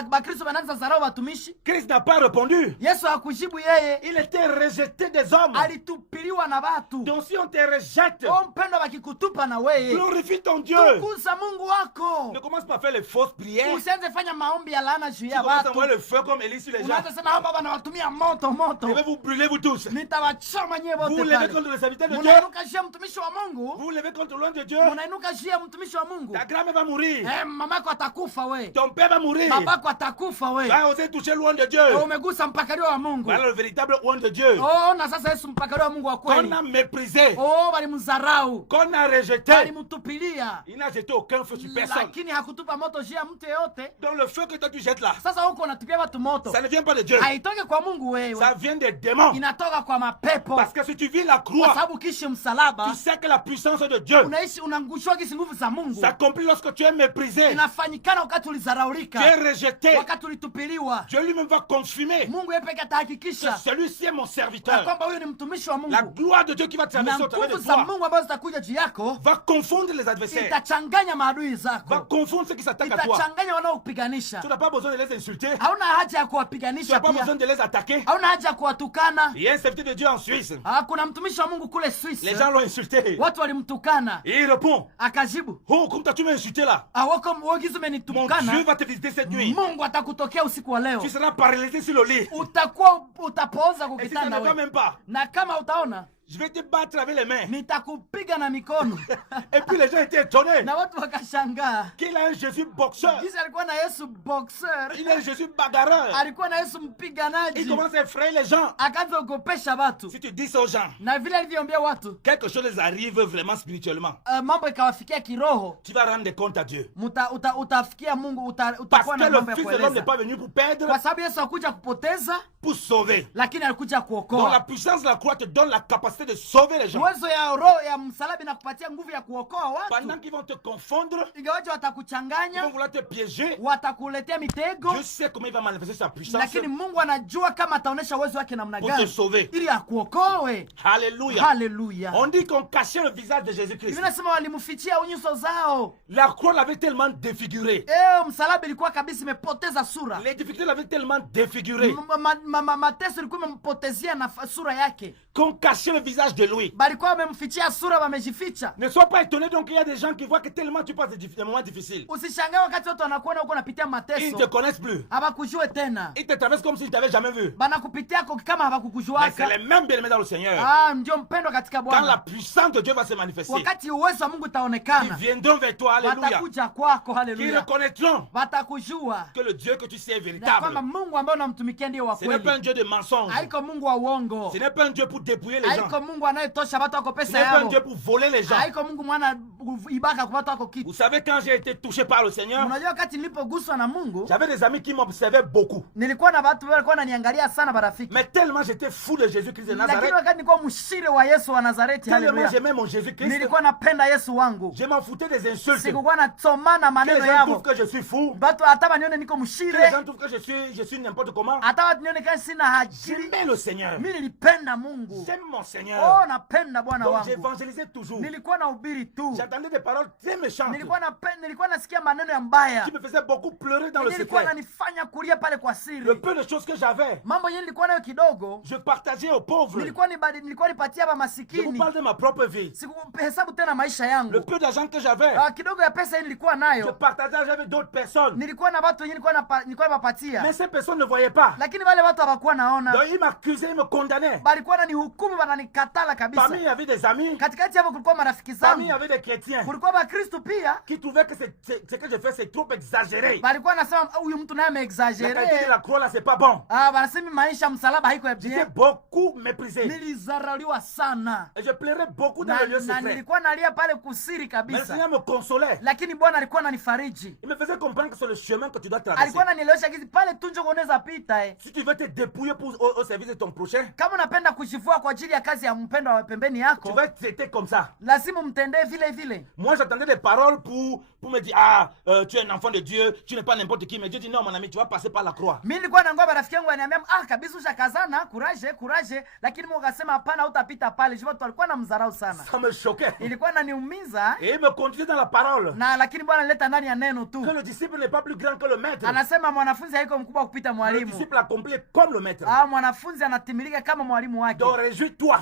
Bakristo wanaanza dharau watumishi, Christ n'a pas répondu. Yesu hakujibu yeye, Il était rejeté des hommes. alitupiliwa na watu. Donc si on te rejette, Mpendwa, wakikutupa na wewe, glorifie ton Dieu. tukuza Mungu wako. Ne commence pas à faire les fausses prières. Usianze fanya maombi ya laana juu Tu ya commences à watu. envoyer le feu comme Élie sur les gens. Unaanza sema hapa bana watumia moto. Je vais vous brûler vous tous. Nitawachoma nyewe Vous wote levez pale. contre le serviteur de Dieu. Munainuka juu ya mtumishi wa Mungu. Vous levez contre l'homme de Dieu. Munainuka juu ya mtumishi wa Mungu. Ta grand-mère va mourir. Mamako atakufa we. Ton père va mourir. Babako atakufa we. Va oser toucher l'homme de Dieu. Umegusa mpakario wa Mungu. Voilà le véritable homme de Dieu. Na sasa Yesu mpakario wa Mungu wa kweli. Qu'on a méprisé. Walimdharau. Qu'on a rejeté. Walimtupilia. Il n'a jeté aucun feu sur personne. Lakini hakutupa moto juu ya mtu yeyote. Donc le feu que toi tu jettes là, Sasa huko unatupia watu moto. ça ne vient pas de Dieu. Haitoki kwa Mungu wewe. Ça vient des démons. Inatoka kwa mapepo. Parce que si tu vis la Kwa croix, sababu kishi msalaba, tu sais que la puissance de Dieu unaishi unangushwa kisi nguvu za Mungu. s'accomplit lorsque tu es méprisé, Inafanyikana wakati tu ulizaraulika, es rejeté. wakati ulitupiliwa. Dieu lui-même va confirmer Mungu yeye peke que atahakikisha celui-ci est mon na serviteur. kwamba huyu ni mtumishi wa La Mungu, gloire de Dieu qui va na traverser au travers de nguvu za toi Mungu ambazo zitakuja juu yako va confondre les adversaires, itachanganya maadui va zako, confondre ceux qui s'attaquent à toi. itachanganya wanaokupiganisha. Tu n'as pas besoin de les insulter, Hauna haja ya tu kuwapiganisha n'as pas pia, besoin de les attaquer. hauna haja ya kuwatukana. Il y a un serviteur de Dieu en Suisse. Kuna mtumishi wa Mungu kule Swiss. Les gens l'ont insulté. Watu walimtukana. Et il répond. Akajibu. Oh, comme tu m'as insulté là. Mon Dieu va te visiter cette nuit. Mungu atakutokea usiku wa leo. Tu seras paralysé sur le lit. Utapooza kwa Et si kitanda ça ne va même pas. Na kama utaona, je vais te battre avec les mains. Nitakupiga na mikono. Et puis les gens étaient étonnés. Na watu wakashangaa. Qu'il a un Jésus boxeur. Jinsi alikuwa na Yesu boxeur. Il a un Jésus bagarreur. Alikuwa na Yesu mpiganaji. Il commence à effrayer les gens. Akaanza kuogopesha watu. Si tu dis aux gens. Na vile alivyoambia watu. Quelque chose les arrive vraiment spirituellement. Mambo ikawafikia kiroho. Tu vas rendre compte à Dieu. Utafikia Mungu, utakuwa na mambo ya kueleza. Parce que le Fils de l'homme n'est pas venu pour perdre. Kwa sababu Yesu hakuja kupoteza. Pour sauver. Lakini alikuja kuokoa. Donc la puissance de la croix te donne la capacité de sauver les gens. Uwezo ya roho ya msalaba inakupatia nguvu ya kuokoa watu. Pendant qu'ils vont te confondre. Ingawaje watakuchanganya. Ils vont vouloir te piéger. Watakuletea mitego. Dieu sait comment il va manifester sa puissance. Lakini Mungu anajua kama ataonesha uwezo wake namna gani. Pour te sauver. Ili akuokoe. Alléluia. Alléluia. On dit qu'on cachait le visage de Jésus-Christ. Inasema walimfichia nyuso zao. La croix l'avait tellement défiguré. Msalaba ilikuwa kabisa imepoteza sura. Les difficultés l'avaient tellement défiguré. Mateso ilikuwa imempotezea na sura yake. Qu'on cachait le visage de lui. Balikuwa wamemfichia sura, wamejificha. Ne sois pas étonné, donc il y a des gens qui voient que tellement tu passes des moments difficiles. Usishangae wakati watu wanakuona huko unapitia mateso. Ils ne te connaissent plus. Hawakujue tena. Ils te traversent comme s'ils t'avaient jamais vu. Banakupitia kama hawakukujuaka. Mais c'est les mêmes bien-aimés dans le Seigneur. Ndio mpendwa katika Bwana. Quand la puissance de Dieu va se manifester. Wakati uwezo wa Mungu utaonekana. Ils viendront vers toi, alléluia. Watakuja kwako, haleluya. Ils reconnaîtront. Watakujua. Que le Dieu que tu sais est véritable. Kwamba Mungu ambaye unamtumikia ndiye wa kweli. Ce n'est pas un Dieu de mensonge. Haiko Mungu wa uongo. Ce n'est pas un Dieu pour dépouiller les gens. Haiko Mungu anayetosha watu wako pesa yao. Ce n'est pas un yao. Dieu pour voler les gens. Haiko Mungu mwana ibaka kwa watu wako kitu. Vous savez, quand j'ai été touché par le Seigneur, unajua wakati nilipoguswa na Mungu, j'avais des amis qui m'observaient beaucoup. Nilikuwa na watu walikuwa wananiangalia sana barafiki. Mais tellement j'étais fou de Jésus-Christ de Nazareth. Lakini wakati nilikuwa mshire wa Yesu wa Nazareti, haleluya. J'aimais mon Jésus-Christ. Nilikuwa napenda Yesu wangu. Je m'en foutais des insultes. Sikuwa nasomana maneno yao. Les gens trouvent que je suis fou. Watu hata wanione niko mshire. Les gens trouvent que je suis n'importe comment. Hata wanione kama sina akili. J'aimais le Seigneur. Mimi nilipenda Mungu. J'aime mon Seigneur. Napenda Bwana wangu. J'évangélisais toujours. Nilikuwa nahubiri tu. J'entendais des paroles très méchantes. Nilikuwa nasikia maneno ya mbaya. Qui me faisait beaucoup pleurer dans le secret. Nilikuwa nanifanya kulia pale kwa siri. Le peu de choses que j'avais. Mambo yenyewe nilikuwa nayo kidogo. Je partageais aux pauvres. Nilikuwa nipatia ba masikini. Je vous parle de ma propre vie. Sikuhesabu tena maisha yangu. Le peu d'argent que j'avais. Kidogo ya pesa nilikuwa nayo. Je partageais avec d'autres personnes. Nilikuwa na watu wenyewe nilikuwa napatia. Mais ces personnes ne voyaient pas. Lakini wale watu hawakuwa naona. Donc ils m'accusaient, ils me condamnaient. Balikuwa wananihukumu, wananikatala kabisa. Parmi il y avait des amis. Katikati yao kulikuwa marafiki zangu. Parmi il y avait des chrétiens. Kulikuwa Bakristo pia. Qui trouvaient que ce que je fais c'est trop exagéré. Balikuwa wanasema huyu mtu naye ameexagere. La qualité de la croix là c'est pas bon. Wanasema maisha msalaba haiko ya bien. J'étais beaucoup méprisé. Nilizarauliwa sana. Et je pleurais beaucoup dans le lieu secret. Na nilikuwa nalia pale kusiri kabisa. Mais le Seigneur me consolait. Lakini Bwana alikuwa ananifariji. Il me faisait comprendre que c'est le chemin que tu dois traverser. Alikuwa ananielewesha kizi pale tu ndio unaweza pita Si tu veux te dépouiller au service de ton prochain. Kama unapenda kujivua kwa ajili ya kazi ya mpendo wa pembeni yako. Tu vas être traité comme ça. Lazima umtendee vile vile. Moi j'attendais des paroles pour me dire tu es un enfant de Dieu, tu n'es pas n'importe qui, mais Dieu dit non mon ami, tu vas passer par la croix. Mimi nilikuwa nangoa rafiki yangu ananiambia kabisa ushakazana, courage, lakini Mungu akasema hapana, utapita pale. Watu walikuwa namdharau sana. Ça me choquait. Ilikuwa inaniumiza. Et il me conduisait dans la parole. Lakini Bwana alileta ndani ya neno tu. Que le disciple n'est pas plus grand que le maître. Anasema mwanafunzi haiko mkubwa kupita mwalimu. Le disciple accomplit comme le maître. Mwanafunzi anatimilika kama mwalimu wake. Donc réjouis-toi.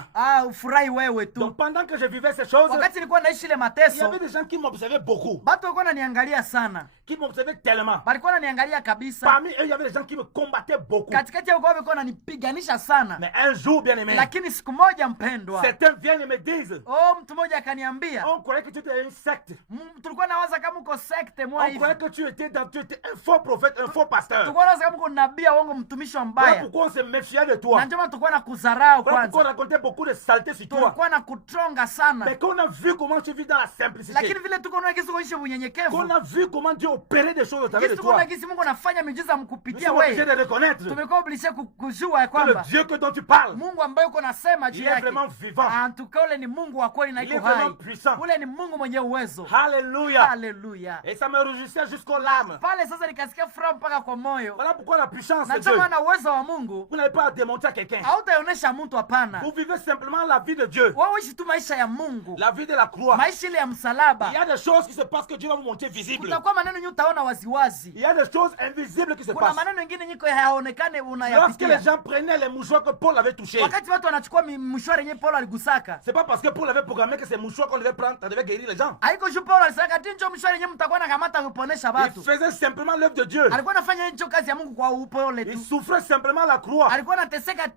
Ufurahi wewe tu. Donc pendant que je vivais ces choses, wakati nilikuwa naishi ile mateso, il y avait des gens qui m'observaient beaucoup. Watu walikuwa wananiangalia sana. Qui m'observaient tellement. Walikuwa wananiangalia kabisa. Parmi eux, il y avait des gens qui me combattaient beaucoup. Katikati yao walikuwa wananipiganisha sana. Mais un jour, bien aimé. Lakini siku moja mpendwa. Certains viennent et me disent. Mtu mmoja akaniambia. On croyait que tu étais une secte. Tulikuwa nawaza kama uko secte moi hivi. On croyait que tu étais un faux prophète, un faux pasteur. Tulikuwa nawaza kama uko nabii au mtumishi wa mbaya. Pourquoi on se méfiait de toi? Na ndio tulikuwa nakudharau kwanza. Pourquoi on racontait beaucoup de saletés sur toi? Tulikuwa nakutronga sana. Mais quand on a vu comment tu vis dans la simplicité. Lakini vile tuko na kisi kuishi unyenyekevu. Quand on a vu comment Dieu opérait des choses au travers de toi. Tuko na kisi Mungu anafanya miujiza mkupitia wewe. wewe. De reconnaître. Tumekuwa obligé kujua ya kwamba le Dieu que dont tu parles. Mungu ambaye uko nasema juu yake. Il est vraiment vivant. Antuka ule ni Mungu wa kweli na iko hai. Il est vraiment puissant. Ule ni Mungu mwenye uwezo. Alléluia. Alléluia. Et ça me réjouissait jusqu'aux larmes. Pale sasa nikasikia furaha mpaka kwa moyo. Voilà pourquoi la puissance de Dieu. Na uwezo wa Mungu. Vous n'avez pas à démontrer à quelqu'un. Hautaionesha mtu hapana. hapana. Vous vivez simplement la vie de Dieu. Wewe ishi tu maisha ya Mungu, La vie de la croix. maisha ile ya msalaba. Il y a des choses qui se passent que Dieu va vous montrer visibles. Kutakuwa maneno yenye utaona waziwazi. Il y a des choses invisibles qui se Kuna passent. maneno mengine nyiko hayaonekane Lorsque unayapitia. les gens prenaient les mouchoirs que Paul avait touchés, Wakati watu wanachukua mshwari yenye Paulo aligusaka, c'est pas parce que Paul avait programmé que ces mouchoirs qu'on devait prendre, ça devait guérir les gens. haiko juu Paulo alisaka tinjo mshwari yenye mtakuwa na kamata kuponesha Il watu. faisait simplement l'œuvre de Dieu. Alikuwa anafanya hiyo kazi ya Mungu kwa upole Il tu. souffrait simplement la croix. Alikuwa anateseka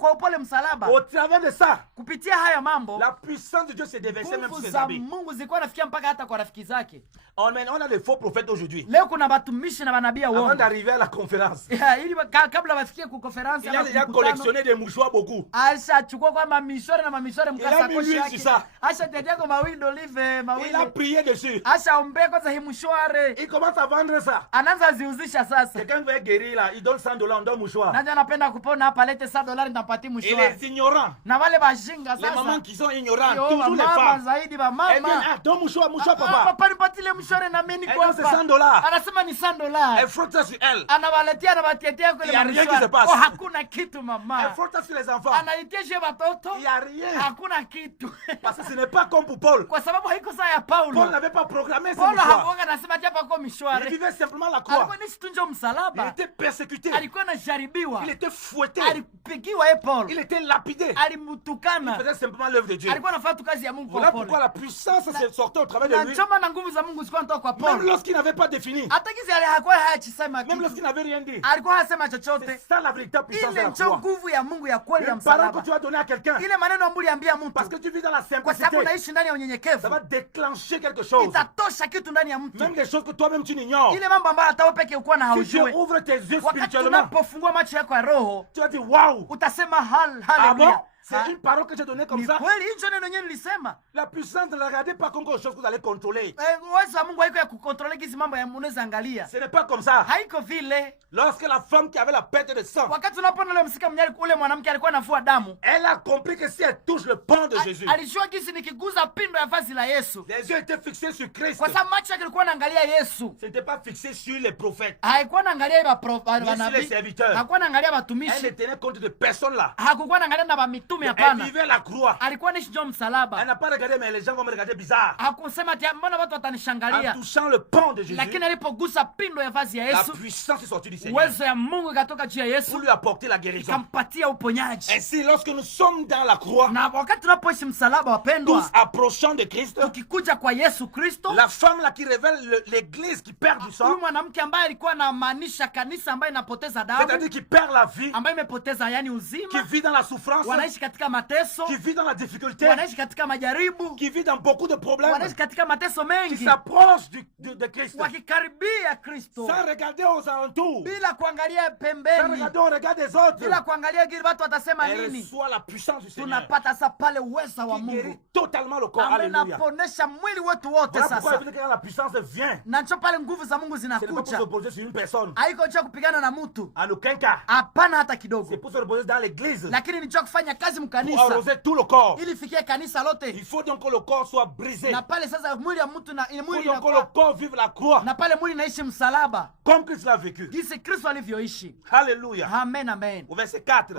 kwa upole msalaba. Au travers de ça, Kupitia haya mambo, la puissance de Dieu s'est déversée même sur nguvu ses za amis. Mungu zilikuwa nafikia mpaka hata kwa rafiki zake. On a des faux prophètes aujourd'hui. Leo kuna watumishi na manabii Avant wao. d'arriver à la conférence, Ili kabla wafikie ku conference il a déjà collectionné des mouchoirs beaucoup. Aisha chukua kwa mamishore na mamishore Il a mkasa mis koshi l'huile yake. sur ça. Aisha tetea kwa mawindo olive Il a mawili. prié dessus. Aisha ombe kwanza hii mshware. Il commence à vendre ça. Anaanza ziuzisha sasa. Quelqu'un veut guérir là, il donne 100 $, on donne mouchoir. Naja anapenda kupona hapa lete $100 nitampatia Et mshware. les ignorants, Na wale bajinga les mamans sasa. qui sont ignorantes, Yo, toujours les mama femmes. zaidi ba Eh bien, mama. ah, donne mouchoir, mouchoir, Ah, papa. papa nipatile mshware na mimi niko Elle donne ses hapa. $100. Anasema ni $100. Elle frotte ça sur elle. Anawaletea na batietea kule Il y a rien qui mshware. se passe. Oh, hakuna kitu mama. Elle frotte ça sur les enfants. Anaitia je watoto. Il n'y a rien. Hakuna kitu. Parce que ce n'est pas comme pour Paul. Kwa sababu haiko saa ya Paulo. Paul n'avait pas programmé ce Paulo mouchoir. hakuanga nasema hapa kwa Il mishwari. vivait simplement la croix. Alikuwa nishi tunjo Il msalaba. était persécuté. Alikuwa anajaribiwa. Il était fouetté. Alipigiwa Paul. Il était lapidé. Il Alimutukana. faisait simplement l'œuvre de Dieu. Alikuwa anafanya tu kazi ya Mungu kwa Voilà Paul. pourquoi la puissance se sortait au travers de Na lui. choma na nguvu za Mungu zilikuwa zinatoka kwa Même Paul. lorsqu'il n'avait pas défini. Hata kizi hakuwa hayachisema Même kitu. lorsqu'il n'avait rien dit. Alikuwa hasema C'est chochote. ça la véritable puissance de Ile la ndio croix. nguvu ya Mungu ya kweli ya Une parole que msalaba. tu vas donner à quelqu'un. Ile maneno ambayo uliambia mtu. Parce que tu vis dans la Kwa sababu simplicité. unaishi ndani ya Ça unyenyekevu. va déclencher quelque chose. Itatosha kitu ndani ya mtu. Même des choses que toi-même tu n'ignores. Ile mambo ambayo hata wewe peke ukuwa na Si Dieu haujui. ouvre tes yeux Wakati spirituellement, tunapofungua macho yako ya roho, tu vas dire waouh. utasema Ah bon? haleluya. C'est une parole que j'ai donnée comme Ni ça. kweli hicho neno yenyewe nilisema. La puissance ne la regardez pas comme quelque chose que vous allez contrôler. Uwezo wa Mungu haiko ya kukontrole hizi mambo ya unaweza angalia. Ce n'est pas comme ça. Haiko vile. Lorsque la femme qui avait la perte de sang, Wakati unapoona ule msika mnyali ule mwanamke alikuwa anafua damu. elle a compris que si elle touche le pan de Jésus, Alijua kisi nikiguza pindo ya vazi la Yesu. les yeux étaient fixés sur Christ. Kwa sababu macho yake yalikuwa yanaangalia Yesu. Ce n'était pas fixé sur les prophètes, Haikuwa anaangalia ni sur les manabii. serviteurs. Hakuwa anaangalia Elle ne watumishi. tenait compte de personne là. Hakukuwa anaangalia na mitume Elle hapana. vivait la croix. Alikuwa nishi ndio Elle msalaba. n'a pas regardé, mais les gens vont me regarder bizarre. Hakusema ati mbona watu En watanishangalia. touchant le pan de Jésus, Lakini alipogusa pindo ya vazi ya la Yesu, puissance est sortie du Seigneur uwezo ya Mungu ikatoka juu ya pour Yesu lui apporter la guérison. ikampatia uponyaji. Ainsi, lorsque nous sommes dans la croix, Na wakati tunapoishi msalaba, wapendwa, tous approchant de Christ, tukikuja kwa Yesu Kristo, la femme là qui révèle l'église qui perd du huyu sang, mwanamke ambaye alikuwa anamaanisha kanisa ambayo inapoteza damu, c'est-à-dire qui perd la vie, ambayo imepoteza yani qui uzima, vit dans la souffrance, wanaishi katika mateso, qui vit dans la difficulté, wanaishi katika majaribu, qui vit dans beaucoup de problèmes, wanaishi katika mateso qui mengi, s'approche de Christ, wakikaribia Kristo sans regarder aux alentours, bila kuangalia sans pembeni, regarder au regard des autres. bila kuangalia gili watu watasema Elle nini. reçoit la puissance du Seigneur Tunapata sasa pale uweza wa qui Mungu guérit totalement le corps. ambaye Alléluia. naponesha mwili wetu wote. Voilà pourquoi Sasa il veut que quand la puissance vient, na ndio pale nguvu za Mungu ce n'est pas pour zinakuja, se poser sur une personne. haiko njia kupigana na mtu, En aucun cas. hapana hata C'est kidogo, pour se reposer dans l'église, lakini ni njia kufanya kazi pour mkanisa arroser tout le corps. ili fikie kanisa lote. Il faut donc que le corps soit brisé. Na pale sasa mwili ya mtu na Il mwili faut donc que le inakuwa, corps vive la croix na pale mwili inaishi msalaba comme Christ l'a vécu. jinsi Kristo alivyoishi. Alléluia. Amen, amen. Au verset 4,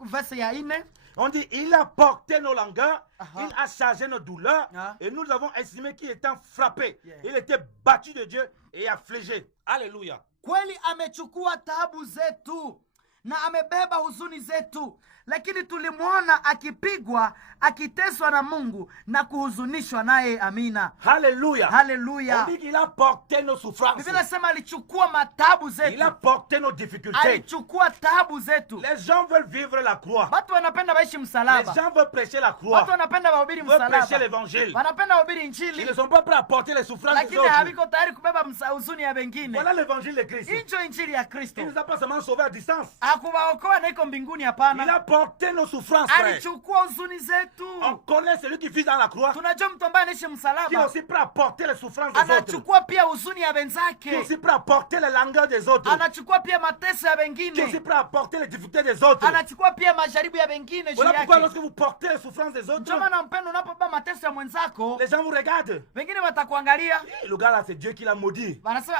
Verse ya 4, on dit il a porté nos langueurs, Aha. il a chargé nos douleurs, Ah. et nous avons estimé qu'il était frappé. Yeah. Il était battu de Dieu et affligé. Alléluia. kweli amechukua taabu zetu na amebeba huzuni zetu, lakini tulimwona akipigwa, akiteswa na Mungu na kuhuzunishwa naye. Amina, Alléluia. On haleluya. dit qu'il a porté nos souffrances. Biblia inasema alichukua mataabu Il a zetu, porté nos difficultés. alichukua taabu zetu. Les gens veulent vivre la croix. Watu wanapenda waishi Les msalaba, gens veulent prêcher la croix. watu wanapenda wahubiri Veulent prêcher msalaba, l'évangile. wanapenda wahubiri Ils injili, ne sont pas prêts à porter les souffrances des lakini autres. haviko tayari kubeba huzuni ya wengine. Voilà l'évangile de Christ. Hicho injili ya Il Kristo ne nous a pas seulement sauvés à distance. hakuwaokoa na iko mbinguni, Il hapana. a porté nos souffrances, frère. Alichukua huzuni On zetu. connaît celui qui vit dans la croix, Tunajua mtu ambaye anaishi qui est msalaba aussi prêt à porter les souffrances des autres, anachukua pia huzuni ya qui est wenzake, aussi prêt à porter les langueurs des autres, anachukua pia mateso ya qui est aussi wengine, prêt à porter les difficultés des autres. anachukua pia majaribu ya wengine juu Voilà pourquoi yake. lorsque vous portez les souffrances des autres, Ndio maana mpendo, unapobeba mateso ya mwenzako, les gens vous regardent. wengine watakuangalia, Le gars là, c'est Dieu qui l'a maudit. wanasema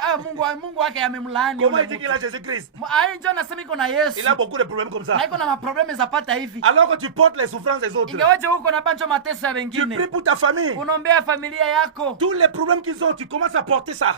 Mungu wake amemlaani. Comment il dit qu'il a Jésus-Christ? Njo anasema iko na Yesu. Il a beaucoup de problèmes comme ça. Na iko na maprobleme zapata hivi. Alors que tu portes les souffrances des autres. Ingawaje huko na banjo mateso ya Tu wengine. pries pour ta famille. Unaombea familia yako. Tous les problèmes qu'ils ont, tu commences à porter ça.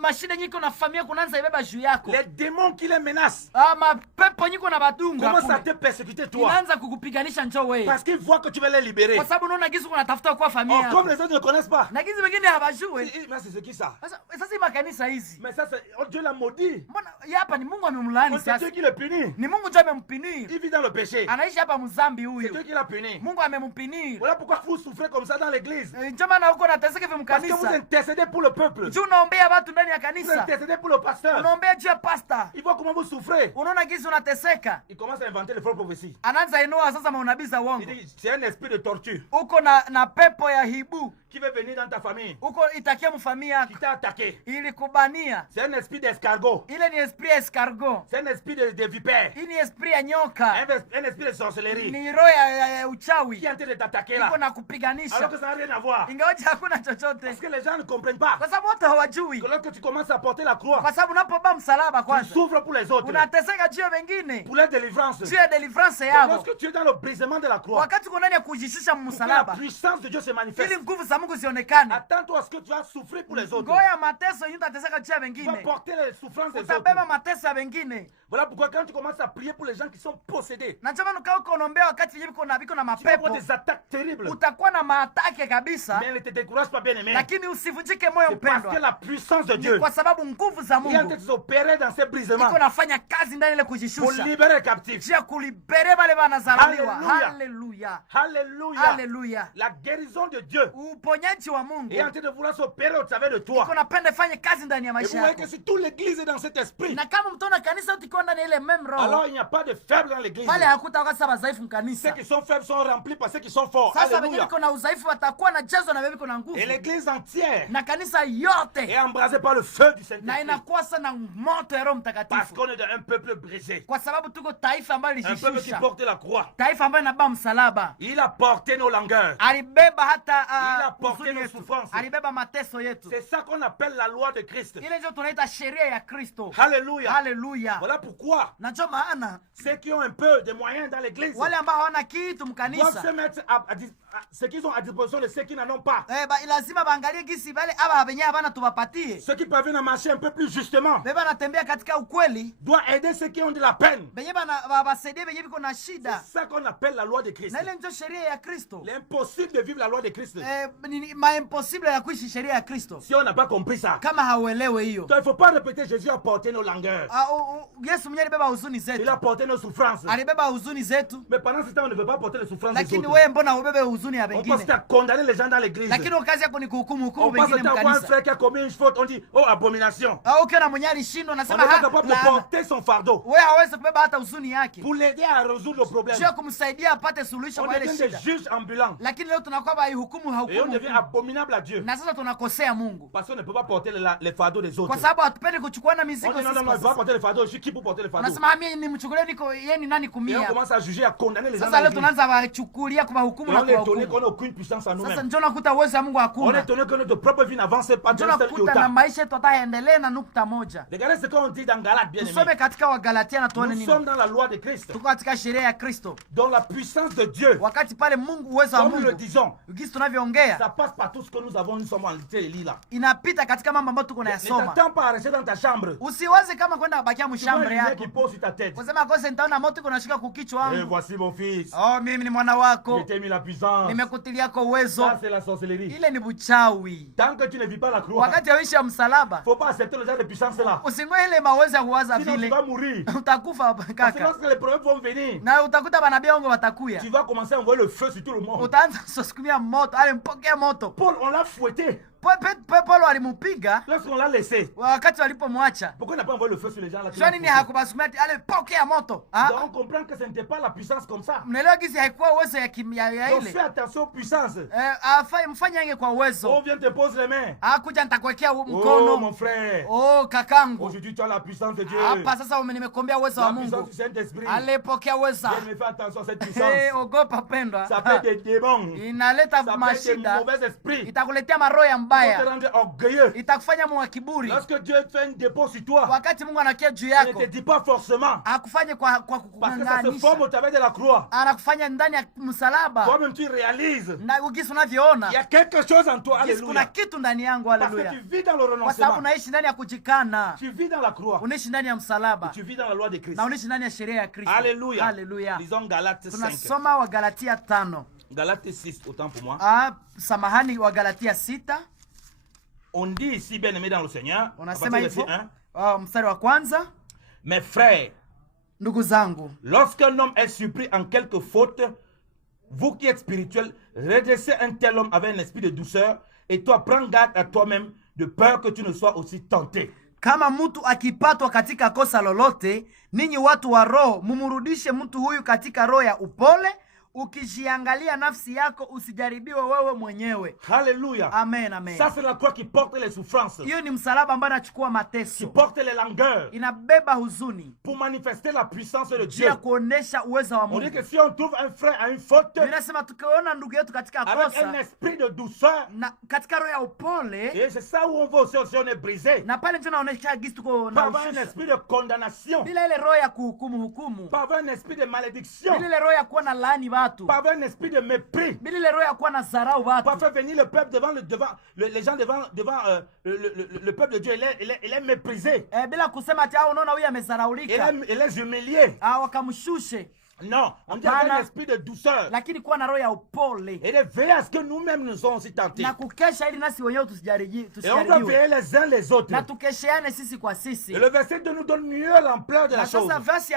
Mashine nyiko na familia kunaanza ibeba juu yako. Les démons qui les menacent Mapepo nyiko na badunga. commencent à te persécuter toi. Inaanza kukupiganisha njoo wewe. Parce qu'ils voient que tu vas les libérer. Kwa sababu unaona gizu kunatafuta kwa familia. Comme les autres ne connaissent pas. Na gizu wengine hawajui. Mais c'est qui ça? Sasa hii makanisa hizi. Mais ça, Dieu l'a maudit. Mbona hapa ni Mungu amemlaani C'est sasa. Dieu qui le punit. Ni Mungu ndiye amempinir. Il vit dans le péché. Anaishi hapa mzambi C'est huyu. Dieu qui l'a puni. Mungu amempinir. Voilà pourquoi vous souffrez comme ça dans l'église. Njoo maana huko nateseka hivi Parce que vous mkanisa. intercédez pour le peuple. Njoo unaombea watu ndani ya Vous kanisa. intercédez pour le pasteur. Unaombea juu ya pastor. Il voit comment vous souffrez. Unaona gizu unateseka. Il commence à inventer les fausses prophéties. Anaanza inua sasa maunabii za Il uongo. dit, c'est un esprit de torture Uko na pepo ya hibu. qui veut venir dans ta famille, Uko itakia mfamia yako. qui t'a attaqué. Ili kubania. C'est un esprit d'escargot. Ile ni esprit ya escargot. C'est un esprit de vipère. Hii ni esprit ya nyoka. Un esprit de sorcellerie Ni roho ya uchawi. qui est en train de t'attaquer là. Iko na kupiganisha. Alors que ça n'a rien à voir. Ingawaje hakuna Parce chochote. que les gens ne comprennent pas. Kwa sababu watu hawajui. Que lorsque tu commences à porter la croix, Kwa sababu unapobeba msalaba tu kwanza. souffres pour les autres, Unateseka juu ya wengine. pour leur délivrance. Juu ya deliverance Donc, yao. lorsque tu es dans le brisement de la croix, Wakati uko ndani ya kujishusha pour que la msalaba. puissance de Dieu se manifeste, Ili nguvu za Mungu zionekane. attends-toi à ce que tu vas souffrir pour les autres. Ngoya mateso yenyewe utateseka juu ya Tu vas wengine. porter les souffrances des Utabeba autres. mateso ya wengine. Voilà pourquoi quand tu commences à prier pour les gens qui sont possédés, Na chama nukaa uko unaombea wakati yenyewe biko na tu vas avoir mapepo. des attaques terribles. Utakuwa na maatake kabisa. Mais ne te décourage pas, bien aimé. Lakini usivunjike moyo C'est parce que mpendwa. la puissance de Ni Dieu kwa sababu nguvu za est en train Mungu de s'opérer dans ces brisements iko nafanya kazi ndani ile pour kujishusha. libérer les captifs. Jia kulibere wale wanazaliwa. Hallelujah. Haleluya. Alléluia. Haleluya. La guérison de Dieu Uponyaji wa Mungu est en train de vouloir s'opérer au travers de toi. iko napenda fanye kazi ndani ya Et vous maisha voyez yako. que si toute l'église est dans cet esprit, Na kama mtaona kanisa yote iko ndani ya ile même roho, alors il n'y a pas de faibles dans l'église. pale hakutakuwa sasa wadhaifu Ceux mkanisa. qui sont faibles sont remplis par ceux qui sont forts. Sasa wengine Alléluia. iko na udhaifu watakuwa na jazo na wewe iko na nguvu. Et l'église entière Na kanisa est yote embrasée par le feu du na Saint-Esprit. inakuwa sana moto ya Roho Parce Mtakatifu. qu'on est un peuple brisé. Kwa sababu tuko taifa ambalo Un peuple qui lijishusha. porte la croix. Taifa ambayo inabeba msalaba. Il a porté nos langueurs. Alibeba hata Il a porté huzuni nos yetu. souffrances. Alibeba mateso yetu. C'est ça qu'on appelle la loi de Christ. Ile ndio tunaita sheria ya Kristo. Alléluia. Haleluya. Voilà pourquoi Na ndio maana ceux qui ont un peu de moyens dans l'église wale ambao hawana kitu doivent mkanisa se mettre ceux qui sont à disposition de ceux qui n'en ont pas. lazima baangalie gisi bale aba benye habana tuwapatie. Ceux qui parviennent à marcher un peu plus justement Beba natembea katika ukweli. doivent aider ceux qui ont de la peine. Benye basaidie benye biko na shida. C'est ça qu'on appelle la loi de Christ. Na ile ndio sheria ya Kristo. L'impossible de vivre la loi de Christ. Impossible ya kuishi sheria ya Kristo. Si on n'a pas compris ça, Kama hauelewe hiyo. donc il ne faut pas répéter Jésus a porté nos langueurs. Yesu mwenyewe alibeba huzuni Il zetu. a porté nos souffrances. Alibeba huzuni zetu. Mais pendant ce temps, on ne veut pas porter les souffrances des Lakini autres. wewe mbona ubebe huzuni ya On passe wengine? à condamner les gens dans l'église. Lakini kazi yako ni kuhukumu On passe wengine à voir un mkanisa. frère qui a commis une faute, on dit, oh, abomination. Ukiona mwenye alishindwa On nasema n'est pas capable de laana. porter son fardeau Wewe hawezi kubeba hata huzuni yake. pour l'aider à résoudre le problème. Sio kumsaidia apate suluhisho On kwa ile devient des shida. juges ambulants. Lakini leo tunakuwa haihukumu Et on devient hukumu. abominable à Dieu. Na sasa tunakosea Mungu. Parce qu'on ne peut pas porter les fardeaux des autres. Kwa sababu hatupendi kuchukua na On mizigo dit non, non, non, je sisi. vais pas porter les fardeaux. Je suis qui pour porter les fardeaux? Unasema mimi nimchukulie niko yeye ni nani Et on kumia. commence à juger, à condamner les gens Sasa dans leo l'église. tunaanza wachukulia kwa hukumu Et na on est kwa étonné hukumu. qu'on n'a aucune puissance en Sasa nous-mêmes. njoo nakuta uwezo wa Mungu On est hakuna. étonné que notre propre vie n'avance pas Njoo d'un seul nakuta na iota. maisha yetu hataendelee na nukta moja. Regardez ce qu'on dit dans Galates, bien Tusome aimé. katika Wagalatia na tuone Nous nini. sommes dans la loi de Christ, Tuko katika sheria ya Kristo. dans la puissance de Dieu. Wakati pale Mungu uwezo wa Comme nous le Mungu. disons, Gisi tunavyoongea ça passe par tout ce que nous avons, nous sommes en littéralie là. inapita katika mambo ambayo tuko Ne nayasoma. t'attends pas à rester dans ta chambre. Usiwaze kama kwenda bakia Tu vois mshambre une lumière yako. qui pose sur ta tête. Kusema kose nitaona moto kunashika kukichwa Et wangu. voici mon fils. Oh, mimi ni mwana Je wako. t'ai mis la puissance. Nimekutilia kwa uwezo. Ça, c'est la sorcellerie. Ile ni buchawi. Tant que tu ne vis pas la croix, Wakati ya ya msalaba, faut pas accepter le genre de puissance là. usingoe ile mawezo ya kuwaza Sinon, tu vile. vas mourir. Utakufa Parce que kaka. lorsque les problèmes vont venir, Na utakuta banabii wangu watakuya. tu vas commencer à envoyer le feu sur tout le monde. Utaanza kusukumia moto, ale mpokea moto. Paul, on l'a fouetté. Paulo alimupiga lorsqu'on l'a laissé. wakati walipomwacha. Pourquoi il n'a pas envoyé le feu sur les gens là? Jua nini hakubasukumia ati ale pokea moto? Donc on comprend que ce n'était pas la puissance comme ça. Mnaelewa gisi haikuwa uwezo ya Donc ile. fais attention aux puissances. Mfanye yange kwa uwezo. Oh, viens te pose les mains. Kuja nitakuwekea Oh, mkono. mon frère. Oh, kakangu. Aujourd'hui, tu as la puissance de Dieu. Hapa sasa nimekombea uwezo wa La puissance Mungu. du Saint-Esprit. Ale pokea uwezo. Viens me faire attention à cette puissance. Ogopa pendwa. Ça peut être des démons. Inaleta Ça peut être des mashida. mauvais esprits. Itakuletea maroho ya Ça te mbaya. rendre orgueilleux. Itakufanya mwa kiburi. Lorsque Dieu fait un dépôt sur toi, Wakati Mungu anakia juu il ne yako, te dit pas forcément. akufanye kwa Parce que ça se forme kukunganisha. au travers de la croix. Anakufanya ndani ya msalaba. Toi-même, tu réalises. Na ugisi unavyoona. Il y a quelque chose en toi. Gisi kuna Alléluia. kitu ndani yangu, Parce haleluya. que tu vis dans le Kwa sababu renoncement. unaishi ndani ya kujikana. Tu vis dans la croix. Unaishi ndani ya msalaba. Tu vis dans la loi de Christ. Na unaishi ndani ya sheria ya Kristo. Alléluia. Haleluya. Lisons Galates 5. Tunasoma wa Galatia 5. Galates 6, autant pour moi. Samahani, wa Galatia 6. On dit ici, bien aimé dans le Seigneur, à Unasema partir du hivyo. verset 1, Mstari wa kwanza. mes frères, Ndugu zangu, lorsqu'un homme est surpris en quelque faute, vous qui êtes spirituels, redressez un tel homme avec un esprit de douceur, et toi, prends garde à toi-même, de peur que tu ne sois aussi tenté. kama mtu akipatwa katika kosa lolote, ninyi watu wa roho, mumurudishe mtu huyu katika roho ya upole, ukijiangalia nafsi yako, usijaribiwe wewe mwenyewe. Alléluia. Amen, amen. Ça, c'est la croix qui porte les souffrances, Hiyo ni msalaba ambayo inachukua qui mateso, porte les langueurs, inabeba huzuni, pour manifester la puissance de juu Dieu. ya kuonesha uwezo wa On dit que Mungu. si on trouve un frère à une faute, Ninasema tukiona ndugu yetu katika avec un kosa esprit de douceur, na katika roho ya upole, et c'est ça où on va aussi, on est brisé. na pale ndio naonesha gisi tuko Pas na avoir un ushusha. esprit de condamnation, Bila ile roho ya kuhukumu, pas avoir un esprit de malédiction, bila ile roho ya kuwa na laani watu, pas avoir un esprit de mépris, bila ile roho ya kuwa na dharau pas watu, faire venir le peuple les gens devant le peuple de Dieu, il est méprisé, bila kusema ati unaona huyu amezaraulika, il est humilié. wakamshushe. Non, on dit avec un esprit de douceur. Lakini kuwa na roho ya upole Et de veiller à ce que nous-mêmes nous soyons aussi tentés. na kukesha ili nasi wenyewe Et on doit veiller les uns les autres. na tukesheane sisi kwa sisi. Et le verset 2 nous donne mieux l'ampleur de la Na chose. sasa verse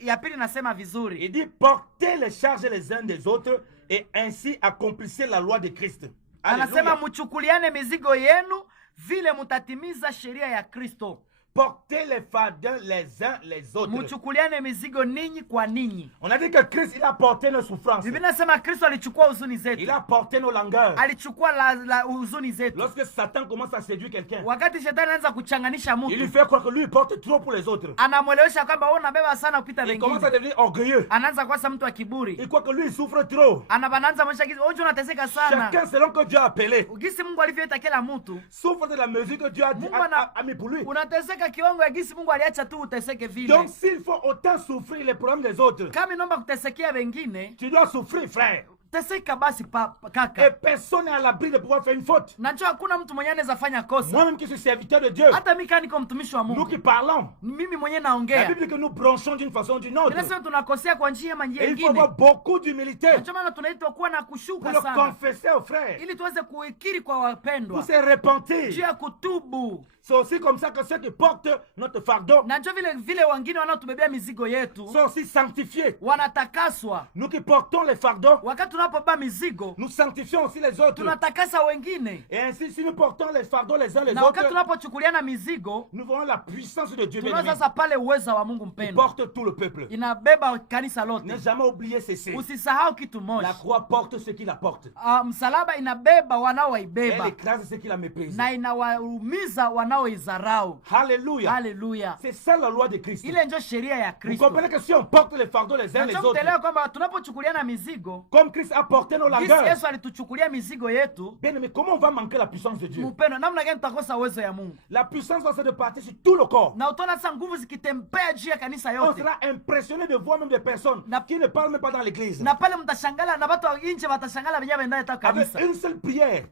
ya pili nasema vizuri. Il dit, portez les charges les uns des autres et ainsi accomplissez la loi de Christ. Anasema Alléluia. mchukuliane mizigo yenu vile mutatimiza sheria ya Kristo. Portez les fardeaux les uns les autres. Mchukuliane mizigo ninyi kwa ninyi. On a dit que Christ, il a porté nos souffrances. Biblia inasema Kristo alichukua huzuni Il zetu. a porté nos langueurs. Alichukua la huzuni zetu. Lorsque Satan commence à séduire quelqu'un, Wakati shetani anaanza kuchanganisha il lui mtu, fait croire que lui, il porte trop pour les autres. anamwelewesha kwamba wewe unabeba sana kupita Il commence à wengine. devenir orgueilleux. Anaanza kuwa mtu wa kiburi. Il croit que lui, il souffre trop. Anaanza maisha gizi, wewe unateseka sana. Chacun selon que Dieu a appelé. Gisi Mungu alivyoita kila mtu, Souffre de la mesure que Dieu a dit, Mungu ana- a mis pour lui. unateseka kiwango ya gisi Mungu aliacha tu uteseke vile. Donc s'il faut autant souffrir les problèmes des autres, Kama inaomba kutesekea wengine, tu dois souffrir, frère. teseka basi Et kaka. personne n'est à l'abri de pouvoir faire une faute. Najua hakuna mtu mwenye anaweza fanya kosa. Moi-même qui suis serviteur de Dieu, Hata mimi kama niko mtumishi wa nous Mungu, qui parlons, mimi mwenyewe la naongea. Bible dit que nous branchons d'une façon ou d'une autre. Ninasema tunakosea kwa njia ama njia Et il faut nyingine. avoir beaucoup d'humilité Ndio maana tunaitwa kuwa na pour kushuka le sana, confesser aux frères, ili tuweze kuikiri kwa pour wapendwa, se repentir. juu ya kutubu. C'est aussi comme ça que ceux qui portent notre fardeau Na ndio vile wengine wanaotubebea mizigo yetu sont aussi sanctifiés. wanatakaswa. Nous qui portons les fardeaux, Wakati tunapobeba mizigo, nous sanctifions aussi les autres. tunatakasa wengine. Et ainsi, si nous portons les fardeaux les uns les Na wakati autres, tunapochukuliana mizigo, nous voyons la puissance de Dieu tunaona béni. sasa pale uwezo wa Mungu Il mpendwa, porte tout le peuple. inabeba kanisa Ne lote. jamais oublier ceci. Usisahau kitu La moja, croix porte ce qui la porte. msalaba inabeba Elle wanaoibeba écrase ce qui la méprise. na inawaumiza wanaoizarau. Alléluia. Haleluya! C'est ça la loi de Christ. Ile ndio sheria ya Vous Kristo. comprenez que si on porte les fardeaux les uns les Nataka autres, mtaelewa kwamba tunapochukuliana mizigo, comme Christ a porté nos jinsi langueurs, Yesu alituchukulia mizigo yetu, bien aimé, comment on va manquer la puissance de Dieu? mpendo, namna gani tutakosa uwezo ya Mungu? La puissance va se départir sur tout le corps. Na utaona sasa nguvu zikitembea juu ya kanisa On yote, sera impressionné de voir même des personnes qui ne parlent même pas dans l'église. na pale mtashangala na watu wa nje watashangala wenyewe waendaye ta Avec kanisa une seule prière,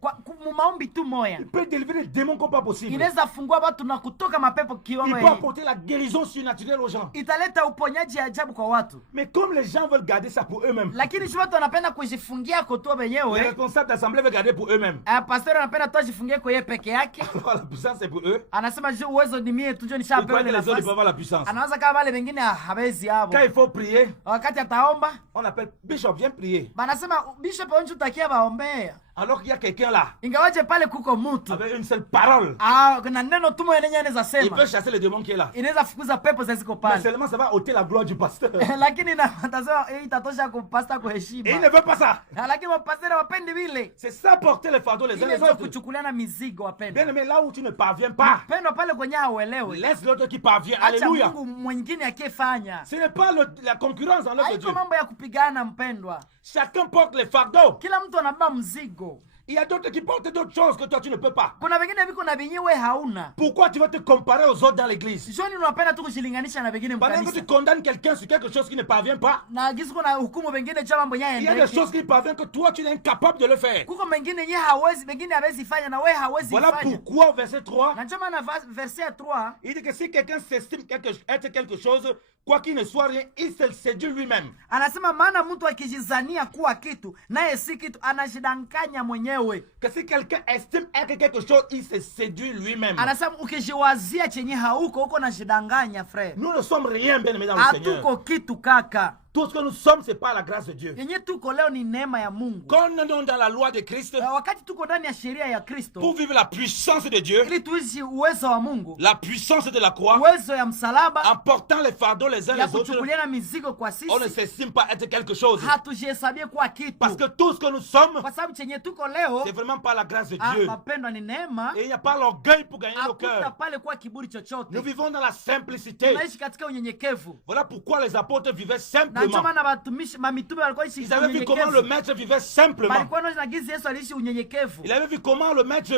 mu maombi tu moya il peut délivrer des démons comme pas possible. inaweza fungua watu na kutoka mapepo Il kiwango peut yenye apporter la guérison surnaturelle aux gens. italeta uponyaji ajabu kwa watu, Mais comme les gens veulent garder ça pour eux-mêmes, lakini si watu wanapenda kujifungia kotoa les wenyewe. responsables d'assemblée veulent garder pour eux-mêmes. Pastor anapenda tu ajifungie kwa yeye peke yake, Alors la puissance c'est pour eux. anasema je uwezo ni mie tu, ndio Ils nishapewa croient que ile les autres ne peuvent nafasi. avoir la puissance. Anaanza kama wale wengine hawezi hapo. Quand il faut prier, Wakati ataomba on appelle Bishop, viens prier. banasema bishop onju takia baombea. Alors qu'il y a quelqu'un là, ingawaje pale kuko mtu avec une seule parole, na neno tu moja lenye anaweza il sema, peut chasser les démons qui est là. inaweza fukuza pepo ziko Mais pale, seulement ça va ôter la gloire du pasteur. lakini na watasema itatosha kupasta Et il kuheshima, ne veut pas ça. lakini wapasteri wapendi vile. C'est ça porter les fardeaux les uns Ile les ndio autres. kuchukuliana mizigo, wapendwa. Bien aimé, là où tu ne parviens pas, Pendo pale kwenye hauelewi, laisse l'autre qui parvient. acha Alléluia. Mungu mwingine akifanya. Ce n'est pas la concurrence en l'œuvre de Dieu. Haiko mambo ya kupigana, mpendwa. Chacun porte les fardeaux. Kila mtu anabeba mzigo. Il y a d'autres qui portent d'autres choses que toi tu ne peux pas. Kuna wengine viko na vinyewe hauna. Pourquoi tu vas te comparer aux autres dans l'église? Sijoni unapenda tu kujilinganisha na wengine Pendant que mkanisa. tu condamnes quelqu'un sur quelque chose qui ne parvient pas, Na gizi kuna hukumu wengine cha mambo il y a yaende. des choses qui parviennent que toi tu es incapable de le faire. Kuko mengine yeye hawezi, wengine hawezi fanya na wewe hawezi Voilà fanya. pourquoi au verset 3, Na ndio maana verset 3 il dit que si quelqu'un s'estime être quelque chose, quoi qu'il ne soit rien, il se séduit lui-même. anasema, maana mtu akijizania kuwa kitu naye si kitu anajidanganya mwenyewe. Que si quelqu'un estime être quelque chose, il se séduit lui-même. Anasema ukijiwazia chenye hauko huko unajidanganya, frère. Nous ne sommes rien, bien aimés dans le Seigneur. Hatuko kitu kaka. Tout ce que nous sommes, c'est par la grâce de Dieu. Yenye tuko leo ni neema ya Mungu. Quand nous sommes dans la loi de Christ, Wakati tuko ndani ya sheria ya Kristo, pour vivre la puissance de Dieu, ili tuishi uwezo wa Mungu, la puissance de la croix, uwezo ya msalaba, en portant les fardeaux les uns ya les autres, kuchukuliana mizigo kwa on ne sisi, s'estime pas être quelque chose. hatujihesabie kuwa kitu. Parce que tout ce que nous sommes, Kwa sababu chenye tuko leo, c'est vraiment par la grâce de Dieu. mapendwa, ni neema. Et il n'y a pas l'orgueil pour gagner nos Hakuta cœurs. pale kuwa kiburi Nous chochote. vivons dans la simplicité. Tunaishi katika unyenyekevu. Voilà pourquoi les apôtres vivaient Na ndio simplement. maana watumishi mamitume walikuwa ishi Ils avaient vu comment le unyenyekevu. maître vivait simplement. Walikuwa na gizi Yesu aliishi unyenyekevu. Il avait vu comment le maître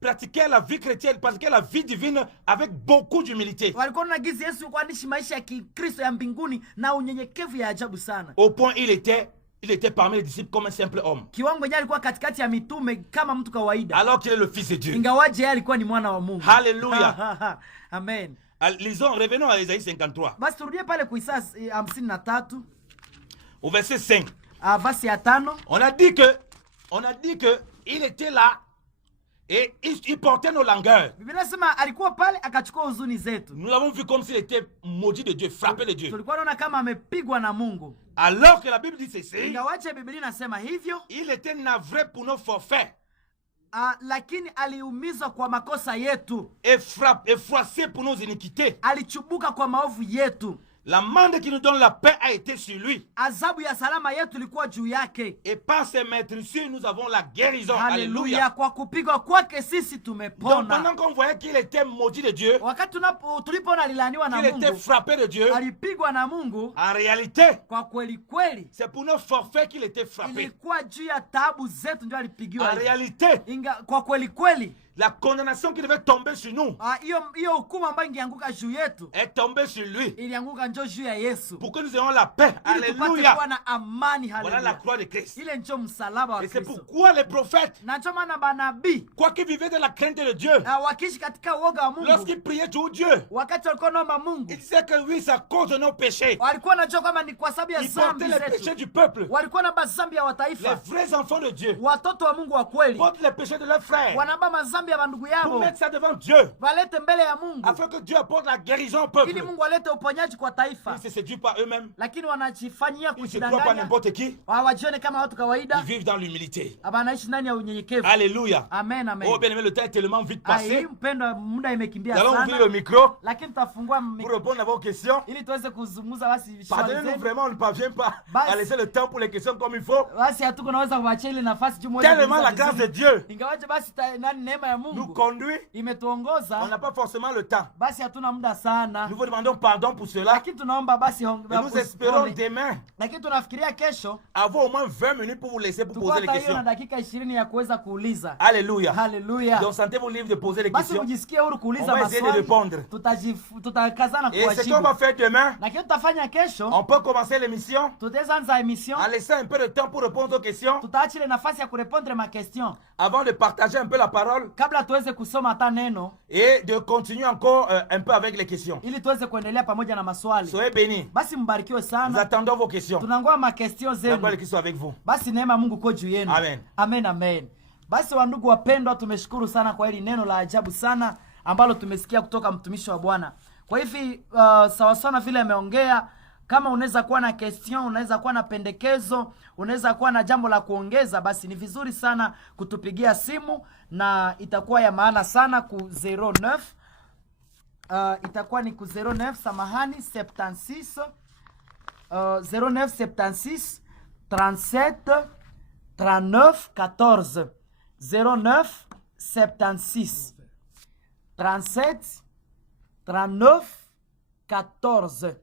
pratiquait la vie chrétienne, pratiquait la vie divine avec beaucoup d'humilité. Walikuwa na gizi Yesu kwa aliishi maisha ya Kikristo ya mbinguni na unyenyekevu ya ajabu sana. Au point il était parmi les disciples comme un simple homme. Kiwango yeye alikuwa katikati ya mitume kama mtu kawaida. Alors qu'il est le fils de Dieu. Ingawaje yeye alikuwa ni mwana wa Mungu. Alléluia. Amen. Lisons, revenons à Isaïe 53. Basi turudie pale kwa Isaya 53 Au verset 5. Verse ya 5. On a dit que il était là et il portait nos langueurs. Biblia inasema alikuwa pale akachukua huzuni zetu. Nous l'avons vu comme s'il était maudit de Dieu, frappé de Dieu. Tulikuwa naona kama amepigwa na Mungu. Alors que la Bible dit ceci, Ingawaje Biblia inasema hivyo, il était navré pour nos forfaits lakini aliumizwa kwa makosa yetu, et froissé pour nos iniquités. alichubuka kwa maovu yetu. L'amende qui nous donne la paix a été sur lui. Adhabu ya salama yetu ilikuwa juu yake. Et par ses maîtresses, nous avons la guérison. Haleluya. Alléluia. Kwa kupigwa kwake sisi Donc tumepona. pendant qu'on voyait qu'il était maudit de Dieu, Wakati tulipoona alilaniwa na qu'il était Mungu, frappé de Dieu, alipigwa na Mungu, en réalité, kwa kweli kweli c'est pour nos forfaits qu'il était frappé. ilikuwa juu ya taabu zetu ndio En alipigiwa. réalité, Kwa kweli kweli la condamnation qui devait tomber sur nous hiyo hukumu ambayo ingeanguka juu yetu est tombée sur lui. ilianguka njo juu ya Yesu, Pour que nous ayons la paix. ili tupate Alléluia. kuwa na amani. Voilà la Haleluya. croix de Christ. Ile njo msalaba wa Et c'est Kristo. pourquoi les prophètes, Na ndio maana manabii quoi qu'ils vivaient de la crainte de Dieu, wakiishi katika uoga wa Mungu, lorsqu'ils priaient tout Dieu, wakati walikuwa naomba Mungu, ils disaient que oui, c'est à cause de nos péchés. walikuwa najua kwamba ni kwa sababu ya Ils dhambi portaient les péchés zetu. du peuple. Walikuwa na mazambi ya Les wataifa. vrais enfants de Dieu Watoto wa Mungu wa kweli portent les péchés de leurs frères wanaba mazambi ya bandugu pour yao, mettre ça devant Dieu, walete mbele ya Mungu afin que Dieu apporte la guérison au peuple. ili Mungu alete uponyaji kwa taifa. Ils se séduisent par eux-mêmes. Lakini wanajifanyia Ils ne se croient pas kujidanganya, n'importe qui. hawajione kama watu kawaida, Ils vivent dans l'humilité. wanaishi ndani ya unyenyekevu. Alléluia. Amen, amen. Oh bien aimé, le temps est tellement vite Hii passé. mpendwa, muda imekimbia Nous allons ouvrir le sana, micro lakini tutafungua pour répondre à vos questions. ili tuweze kuzungumza. Basi Pardonnez-nous vraiment, on ne parvient pas Bas- à laisser le temps pour les questions comme il faut. basi hatuko naweza kuachia ile nafasi juu moja. Tellement la grâce de Dieu Ingawaje basi nani neema ya nous Mungu conduit, on imetuongoza, n'a pas forcément le temps. basi hatuna muda sana, Nous vous demandons pardon pour cela. lakini tunaomba basi Et nous espérons demain lakini tunafikiria kesho avoir au moins 20 minutes pour vous laisser pour poser les tupata hiyo na questions. dakika 20 ya kuweza kuuliza. Alléluia. Haleluya. Donc sentez-vous libre de poser les Basi questions. mjisikie huru On kuuliza va essayer de maswali, répondre. tutakazana Et ce qu'on kuwajibu. va faire demain, Lakini tutafanya kesho, on peut commencer l'émission tutaweza anza emission, en laissant un peu de temps pour répondre aux questions, tutaacha ile nafasi ya kurepondre ma question avant de partager un peu la parole kabla tuweze kusoma hata neno, et de continuer encore un peu avec les questions. ili tuweze kuendelea pamoja na maswali. Soyez bénis. Basi mbarikiwe Nous sana, attendons vos questions. tunangoa ma question La zenu. gloire de Christ soit avec vous. Basi neema ya Mungu kwa juu yenu. Amen. Amen, amen. Basi wandugu wapendwa, tumeshukuru sana kwa hili neno la ajabu sana ambalo tumesikia kutoka mtumishi wa Bwana. Kwa hivi sawa sana vile ameongea, Kama unaweza kuwa na question, unaweza kuwa na pendekezo, unaweza kuwa na jambo la kuongeza, basi ni vizuri sana kutupigia simu na itakuwa ya maana sana ku 09 itakuwa ni ku 09 samahani 76 0976 37 39 14 0976 37 39 14.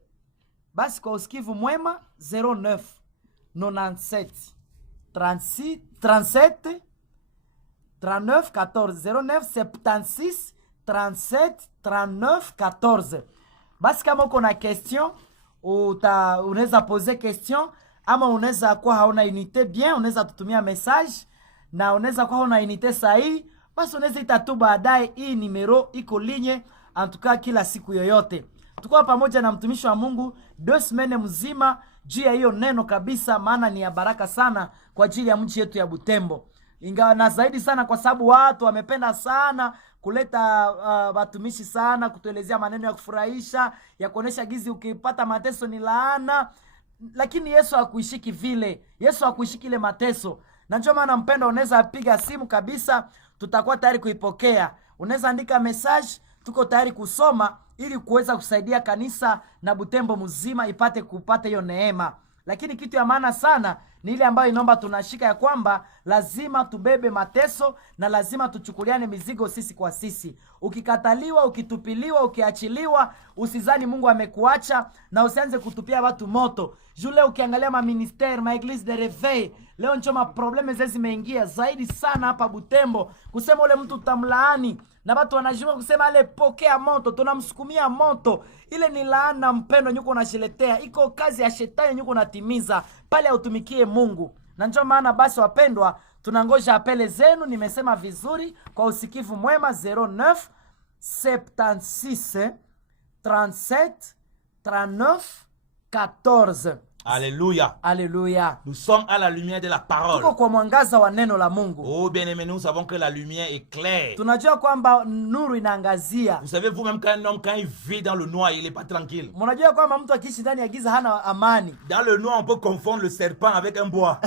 Basi kwa usikivu mwema 09 97 36 37 39 14 09 76 37 39 14. Basi kama uko na question unaweza poser question, ama unaweza kuwa hauna unité bien, unaweza tutumia message, na unaweza kuwa hauna unité sahihi, basi unaweza itatu baadaye. Hii numero iko linye antuka kila siku yoyote. Tukua pamoja na mtumishi wa Mungu 2 semaines mzima juu ya hiyo neno kabisa, maana ni ya baraka sana kwa ajili ya mji yetu ya Butembo. Ingawa na zaidi sana kwa sababu watu wamependa sana kuleta watumishi sana kutuelezea maneno ya kufurahisha, ya kuonesha gizi ukipata mateso ni laana, lakini Yesu hakuishiki vile. Yesu hakuishiki ile mateso. Na ndio maana mpendo, unaweza piga simu kabisa, tutakuwa tayari kuipokea. Unaweza andika message, tuko tayari kusoma ili kuweza kusaidia kanisa na Butembo mzima ipate kupata hiyo neema. Lakini kitu ya maana sana ni ile ambayo inaomba tunashika, ya kwamba lazima tubebe mateso na lazima tuchukuliane mizigo sisi kwa sisi. Ukikataliwa, ukitupiliwa, ukiachiliwa, usizani Mungu amekuacha na usianze kutupia watu moto. Jule ukiangalia ma ministère, ma église de réveil, leo ncho ma probleme zimeingia zaidi sana hapa Butembo. Kusema ule mtu utamlaani na watu wanajua kusema ale pokea moto, tunamsukumia moto. Ile ni laana mpendo nyuko unashiletea. Iko kazi ya shetani nyuko unatimiza pale utumikie Mungu. Na ndio maana basi wapendwa, tunangoja apele zenu. Nimesema vizuri kwa usikivu mwema 09 76 37 39 14. Alléluia. Alléluia. Nous sommes à la lumière de la parole. Tuko kwa mwangaza wa neno la Mungu. Oh bien-aimés, nous savons que la lumière est claire. Tunajua kwamba nuru inaangazia. Vous savez vous-même qu'un homme, quand il vit dans le noir, il n'est pas tranquille. Mnajua kwamba mtu akiishi ndani ya giza hana amani. Dans le noir, on peut confondre le serpent avec un bois.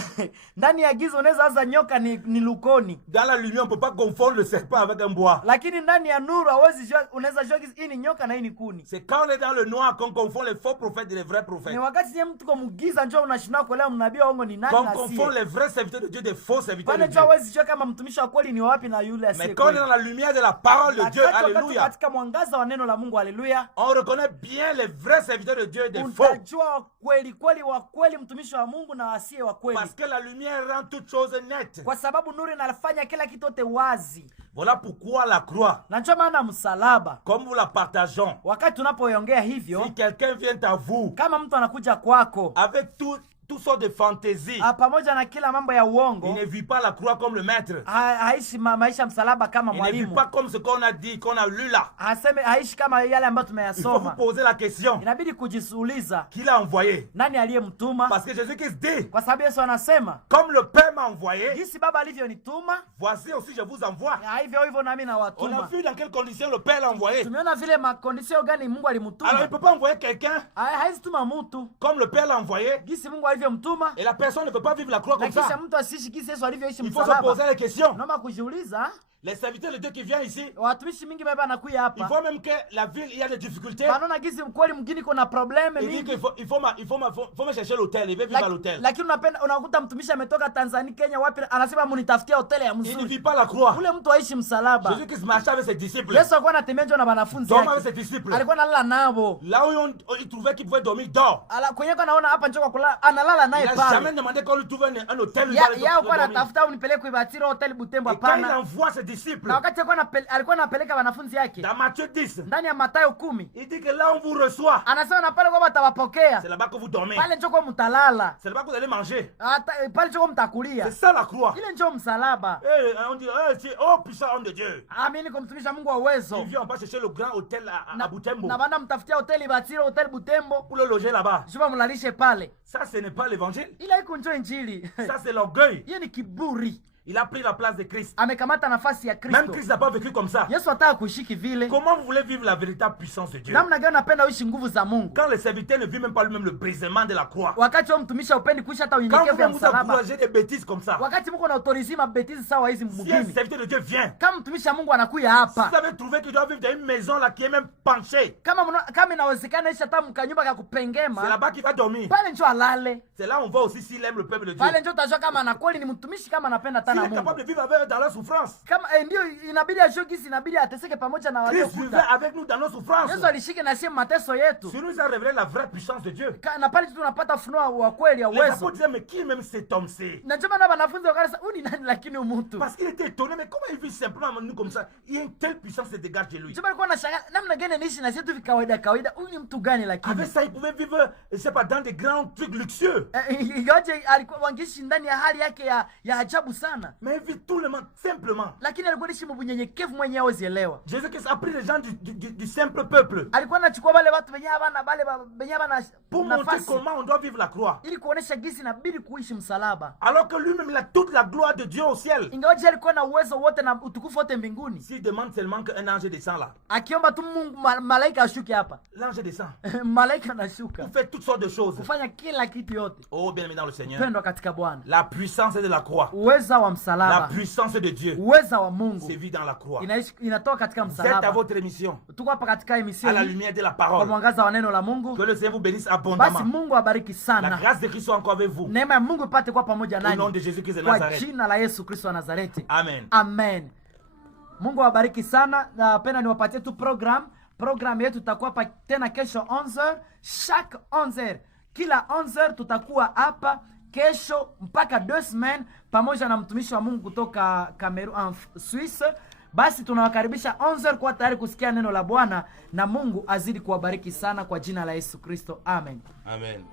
Ndani ya giza unaweza anza nyoka ni lukoni. Dans la lumière, on peut pas confondre le serpent avec un bois. Lakini ndani ya nuru hawezi jua, unaweza jua hii ni nyoka na hii ni kuni. C'est quand on est dans le noir qu'on confond les faux prophètes et les vrais prophètes. Ni wakati nye mtu kwa mugiza njoo unashindwa kuelewa mnabii wa uongo ni nani na si. On confond les vrais serviteurs de Dieu des faux serviteurs de Dieu. Pale hawezi jua kama mtumishi wa kweli ni wapi na yule asiye. Mais quand on est dans la lumière de la parole de Dieu, alléluia. Katika mwangaza wa neno la Mungu, alléluia. On reconnaît bien les vrais serviteurs de Dieu des faux. Unajua kweli kweli wa kweli mtumishi wa Mungu na asiye wa kweli. Parce que la lumière rend toutes choses nettes. Kwa sababu nuru inafanya kila kitu yote wazi. Voilà pourquoi la croix. Na ndio maana msalaba, comme nous la partageons, wakati tunapoiongea hivyo, si quelqu'un vient à vous, kama mtu anakuja kwako avec toutes sortes de fantaisies, pamoja na kila mambo ya uongo, il ne vit pas la croix comme le maître. Haishi maisha msalaba kama mwalimu. Il ne vit pas comme ce qu'on a dit, qu'on a lu là. Haishi kama yale ambayo tumeyasoma. Il faut vous poser la question. Inabidi kujiuliza, qui l'a envoyé? Nani aliyemtuma? Parce que Jésus-Christ dit, kwa sababu Yesu anasema, comme le Père m'a envoyé, jinsi Baba alivyonituma, voici aussi je vous envoie. Hivyo hivyo nami nawatuma. On a vu dans quelles conditions le Père l'a envoyé. Tumeona vile makondisio gani Mungu alimtuma. Alors il ne peut pas envoyer quelqu'un haizi tuma mtu comme le Père l'a envoyé. Jinsi Mungu alivyomtuma. Et la personne ne peut pas vivre la croix comme ça. Il faut se poser les questions. Les serviteurs de Dieu qui viennent ici, il faut même que la ville, il y a des difficultés. Il dit qu'il faut me chercher l'hôtel, il veut vivre à l'hôtel. Il ne vit pas la croix. Jésus-Christ marchait avec ses disciples. Dormait avec ses disciples. Là où il trouvait qu'il pouvait dormir, dort. Il n'a jamais demandé qu'on lui trouve un hôtel. Et quand il envoie ses disciples, dans Matthieu 10, il dit que là on vous reçoit, c'est là-bas que vous dormez, c'est là-bas que vous allez manger. C'est ça la croix. Et on dit, oh puissant homme de Dieu, il vient, on va chercher le grand hôtel à Butembo pour le loger là-bas. Ça ce n'est pas l'évangile. Ça c'est l'orgueil. Il a pris la place de Christ. amekamata nafasi ya Même Kristo. Christ n'a pas vécu comme ça. Yesu hataka kuishiki vile. Comment vous voulez vivre la véritable puissance de Dieu? Namna gani unapenda uishi nguvu za Mungu Quand le serviteur ne vit même pas lui-même le brisement de la croix. wakati wewe mtumishi upendi kuishi hata Quand unyenyekevu vous ya vous msalaba, encouragez des bêtises comme ça. wakati mko na autorize mabetizi sawa hizi Si un mgini, serviteur de Dieu vient, kama mtumishi wa Mungu anakuya si hapa, vous avez trouvé qu'il doit vivre dans une maison là qui est même penchée, kama inawezekana ishi hata mkanyumba ka c'est kupengema, là-bas qu'il va dormir. pale njo alale. C'est là où on voit aussi s'il aime le peuple de Dieu. Pale njo utajua kama na kweli ni mtumishi, kama anapenda S'il tana est capable Mungu. de vivre avec eux dans leur souffrance. Kama ndio inabidi ashogisi, inabidi ateseke pamoja na Christ vivait waliokuta. avec nous dans nos souffrances. Yesu alishike na sie mateso yetu. Sur nous a révélé la vraie puissance de Dieu. Na pale tu tunapata funuo wa kweli ya Les uwezo. apôtres disaient, mais qui même cet homme c'est? Na njoo maana wanafunzi wakanisa, huyu ni nani lakini umutu? Parce qu'il était étonné, mais comment il vit simplement avec nous comme ça? Il y a une telle puissance qui se dégage de lui. Njoo alikuwa anashangaa namna gani niishi na sisi tu kawaida kawaida. Huyu ni mtu gani lakini? Avec ça, il pouvait vivre, je sais pas, dans des grands trucs luxueux. Ingawaje alikuwa wangishi ndani ya hali yake ya ajabu sana. Mais il vit tout le monde simplement. Lakini alikuwa anaishi mbunyenyekevu mwenyewe awezielewa. Jésus-Christ a pris les gens du simple peuple Alikuwa anachukua wale watu wenye habana pour montrer nafasi comment on doit vivre la croix. ili kuonesha gisi inabidi kuishi msalaba. Alors que lui-même, il a toute la gloire de Dieu au ciel. Ingawaje alikuwa na uwezo wote na utukufu wote mbinguni. S'il demande seulement qu'un ange descend là, Akiomba tu Mungu malaika ashuke hapa. l'ange descend. Malaika anashuka. Il fait toutes sortes de choses. Kufanya kila kitu yote. Oh, bien-aimé dans le Seigneur. Pendwa katika Bwana. La puissance de la croix, Uweza wa la msalaba. puissance de Dieu, Uweza wa Mungu. c'est vu dans la croix. Inatoka katika Vous êtes à msalaba. votre émission, Tuko hapa katika emission à la hii lumière de la kwa parole. mwangaza wa neno la Mungu. Que le Seigneur vous bénisse Basi abondamment. Mungu abariki La sana. grâce de Christ soit encore avec vous. Neema ya Mungu ipate kuwa pamoja Au nom nanyi. de Jésus-Christ de Kwa Nazareth. jina la Yesu Kristo wa Nazareti. Amen. Amen. Mungu awabariki sana. Napenda niwapatie tu program yetu tutakuwa hapa tena kesho 11h, chaque 11h. Kila 11h tutakuwa hapa kesho mpaka 2 semaines pamoja na mtumishi wa Mungu kutoka Cameroon, Swiss. Basi tunawakaribisha 11h kwa tayari kusikia neno la Bwana, na Mungu azidi kuwabariki sana kwa jina la Yesu Kristo. Amen. Amen.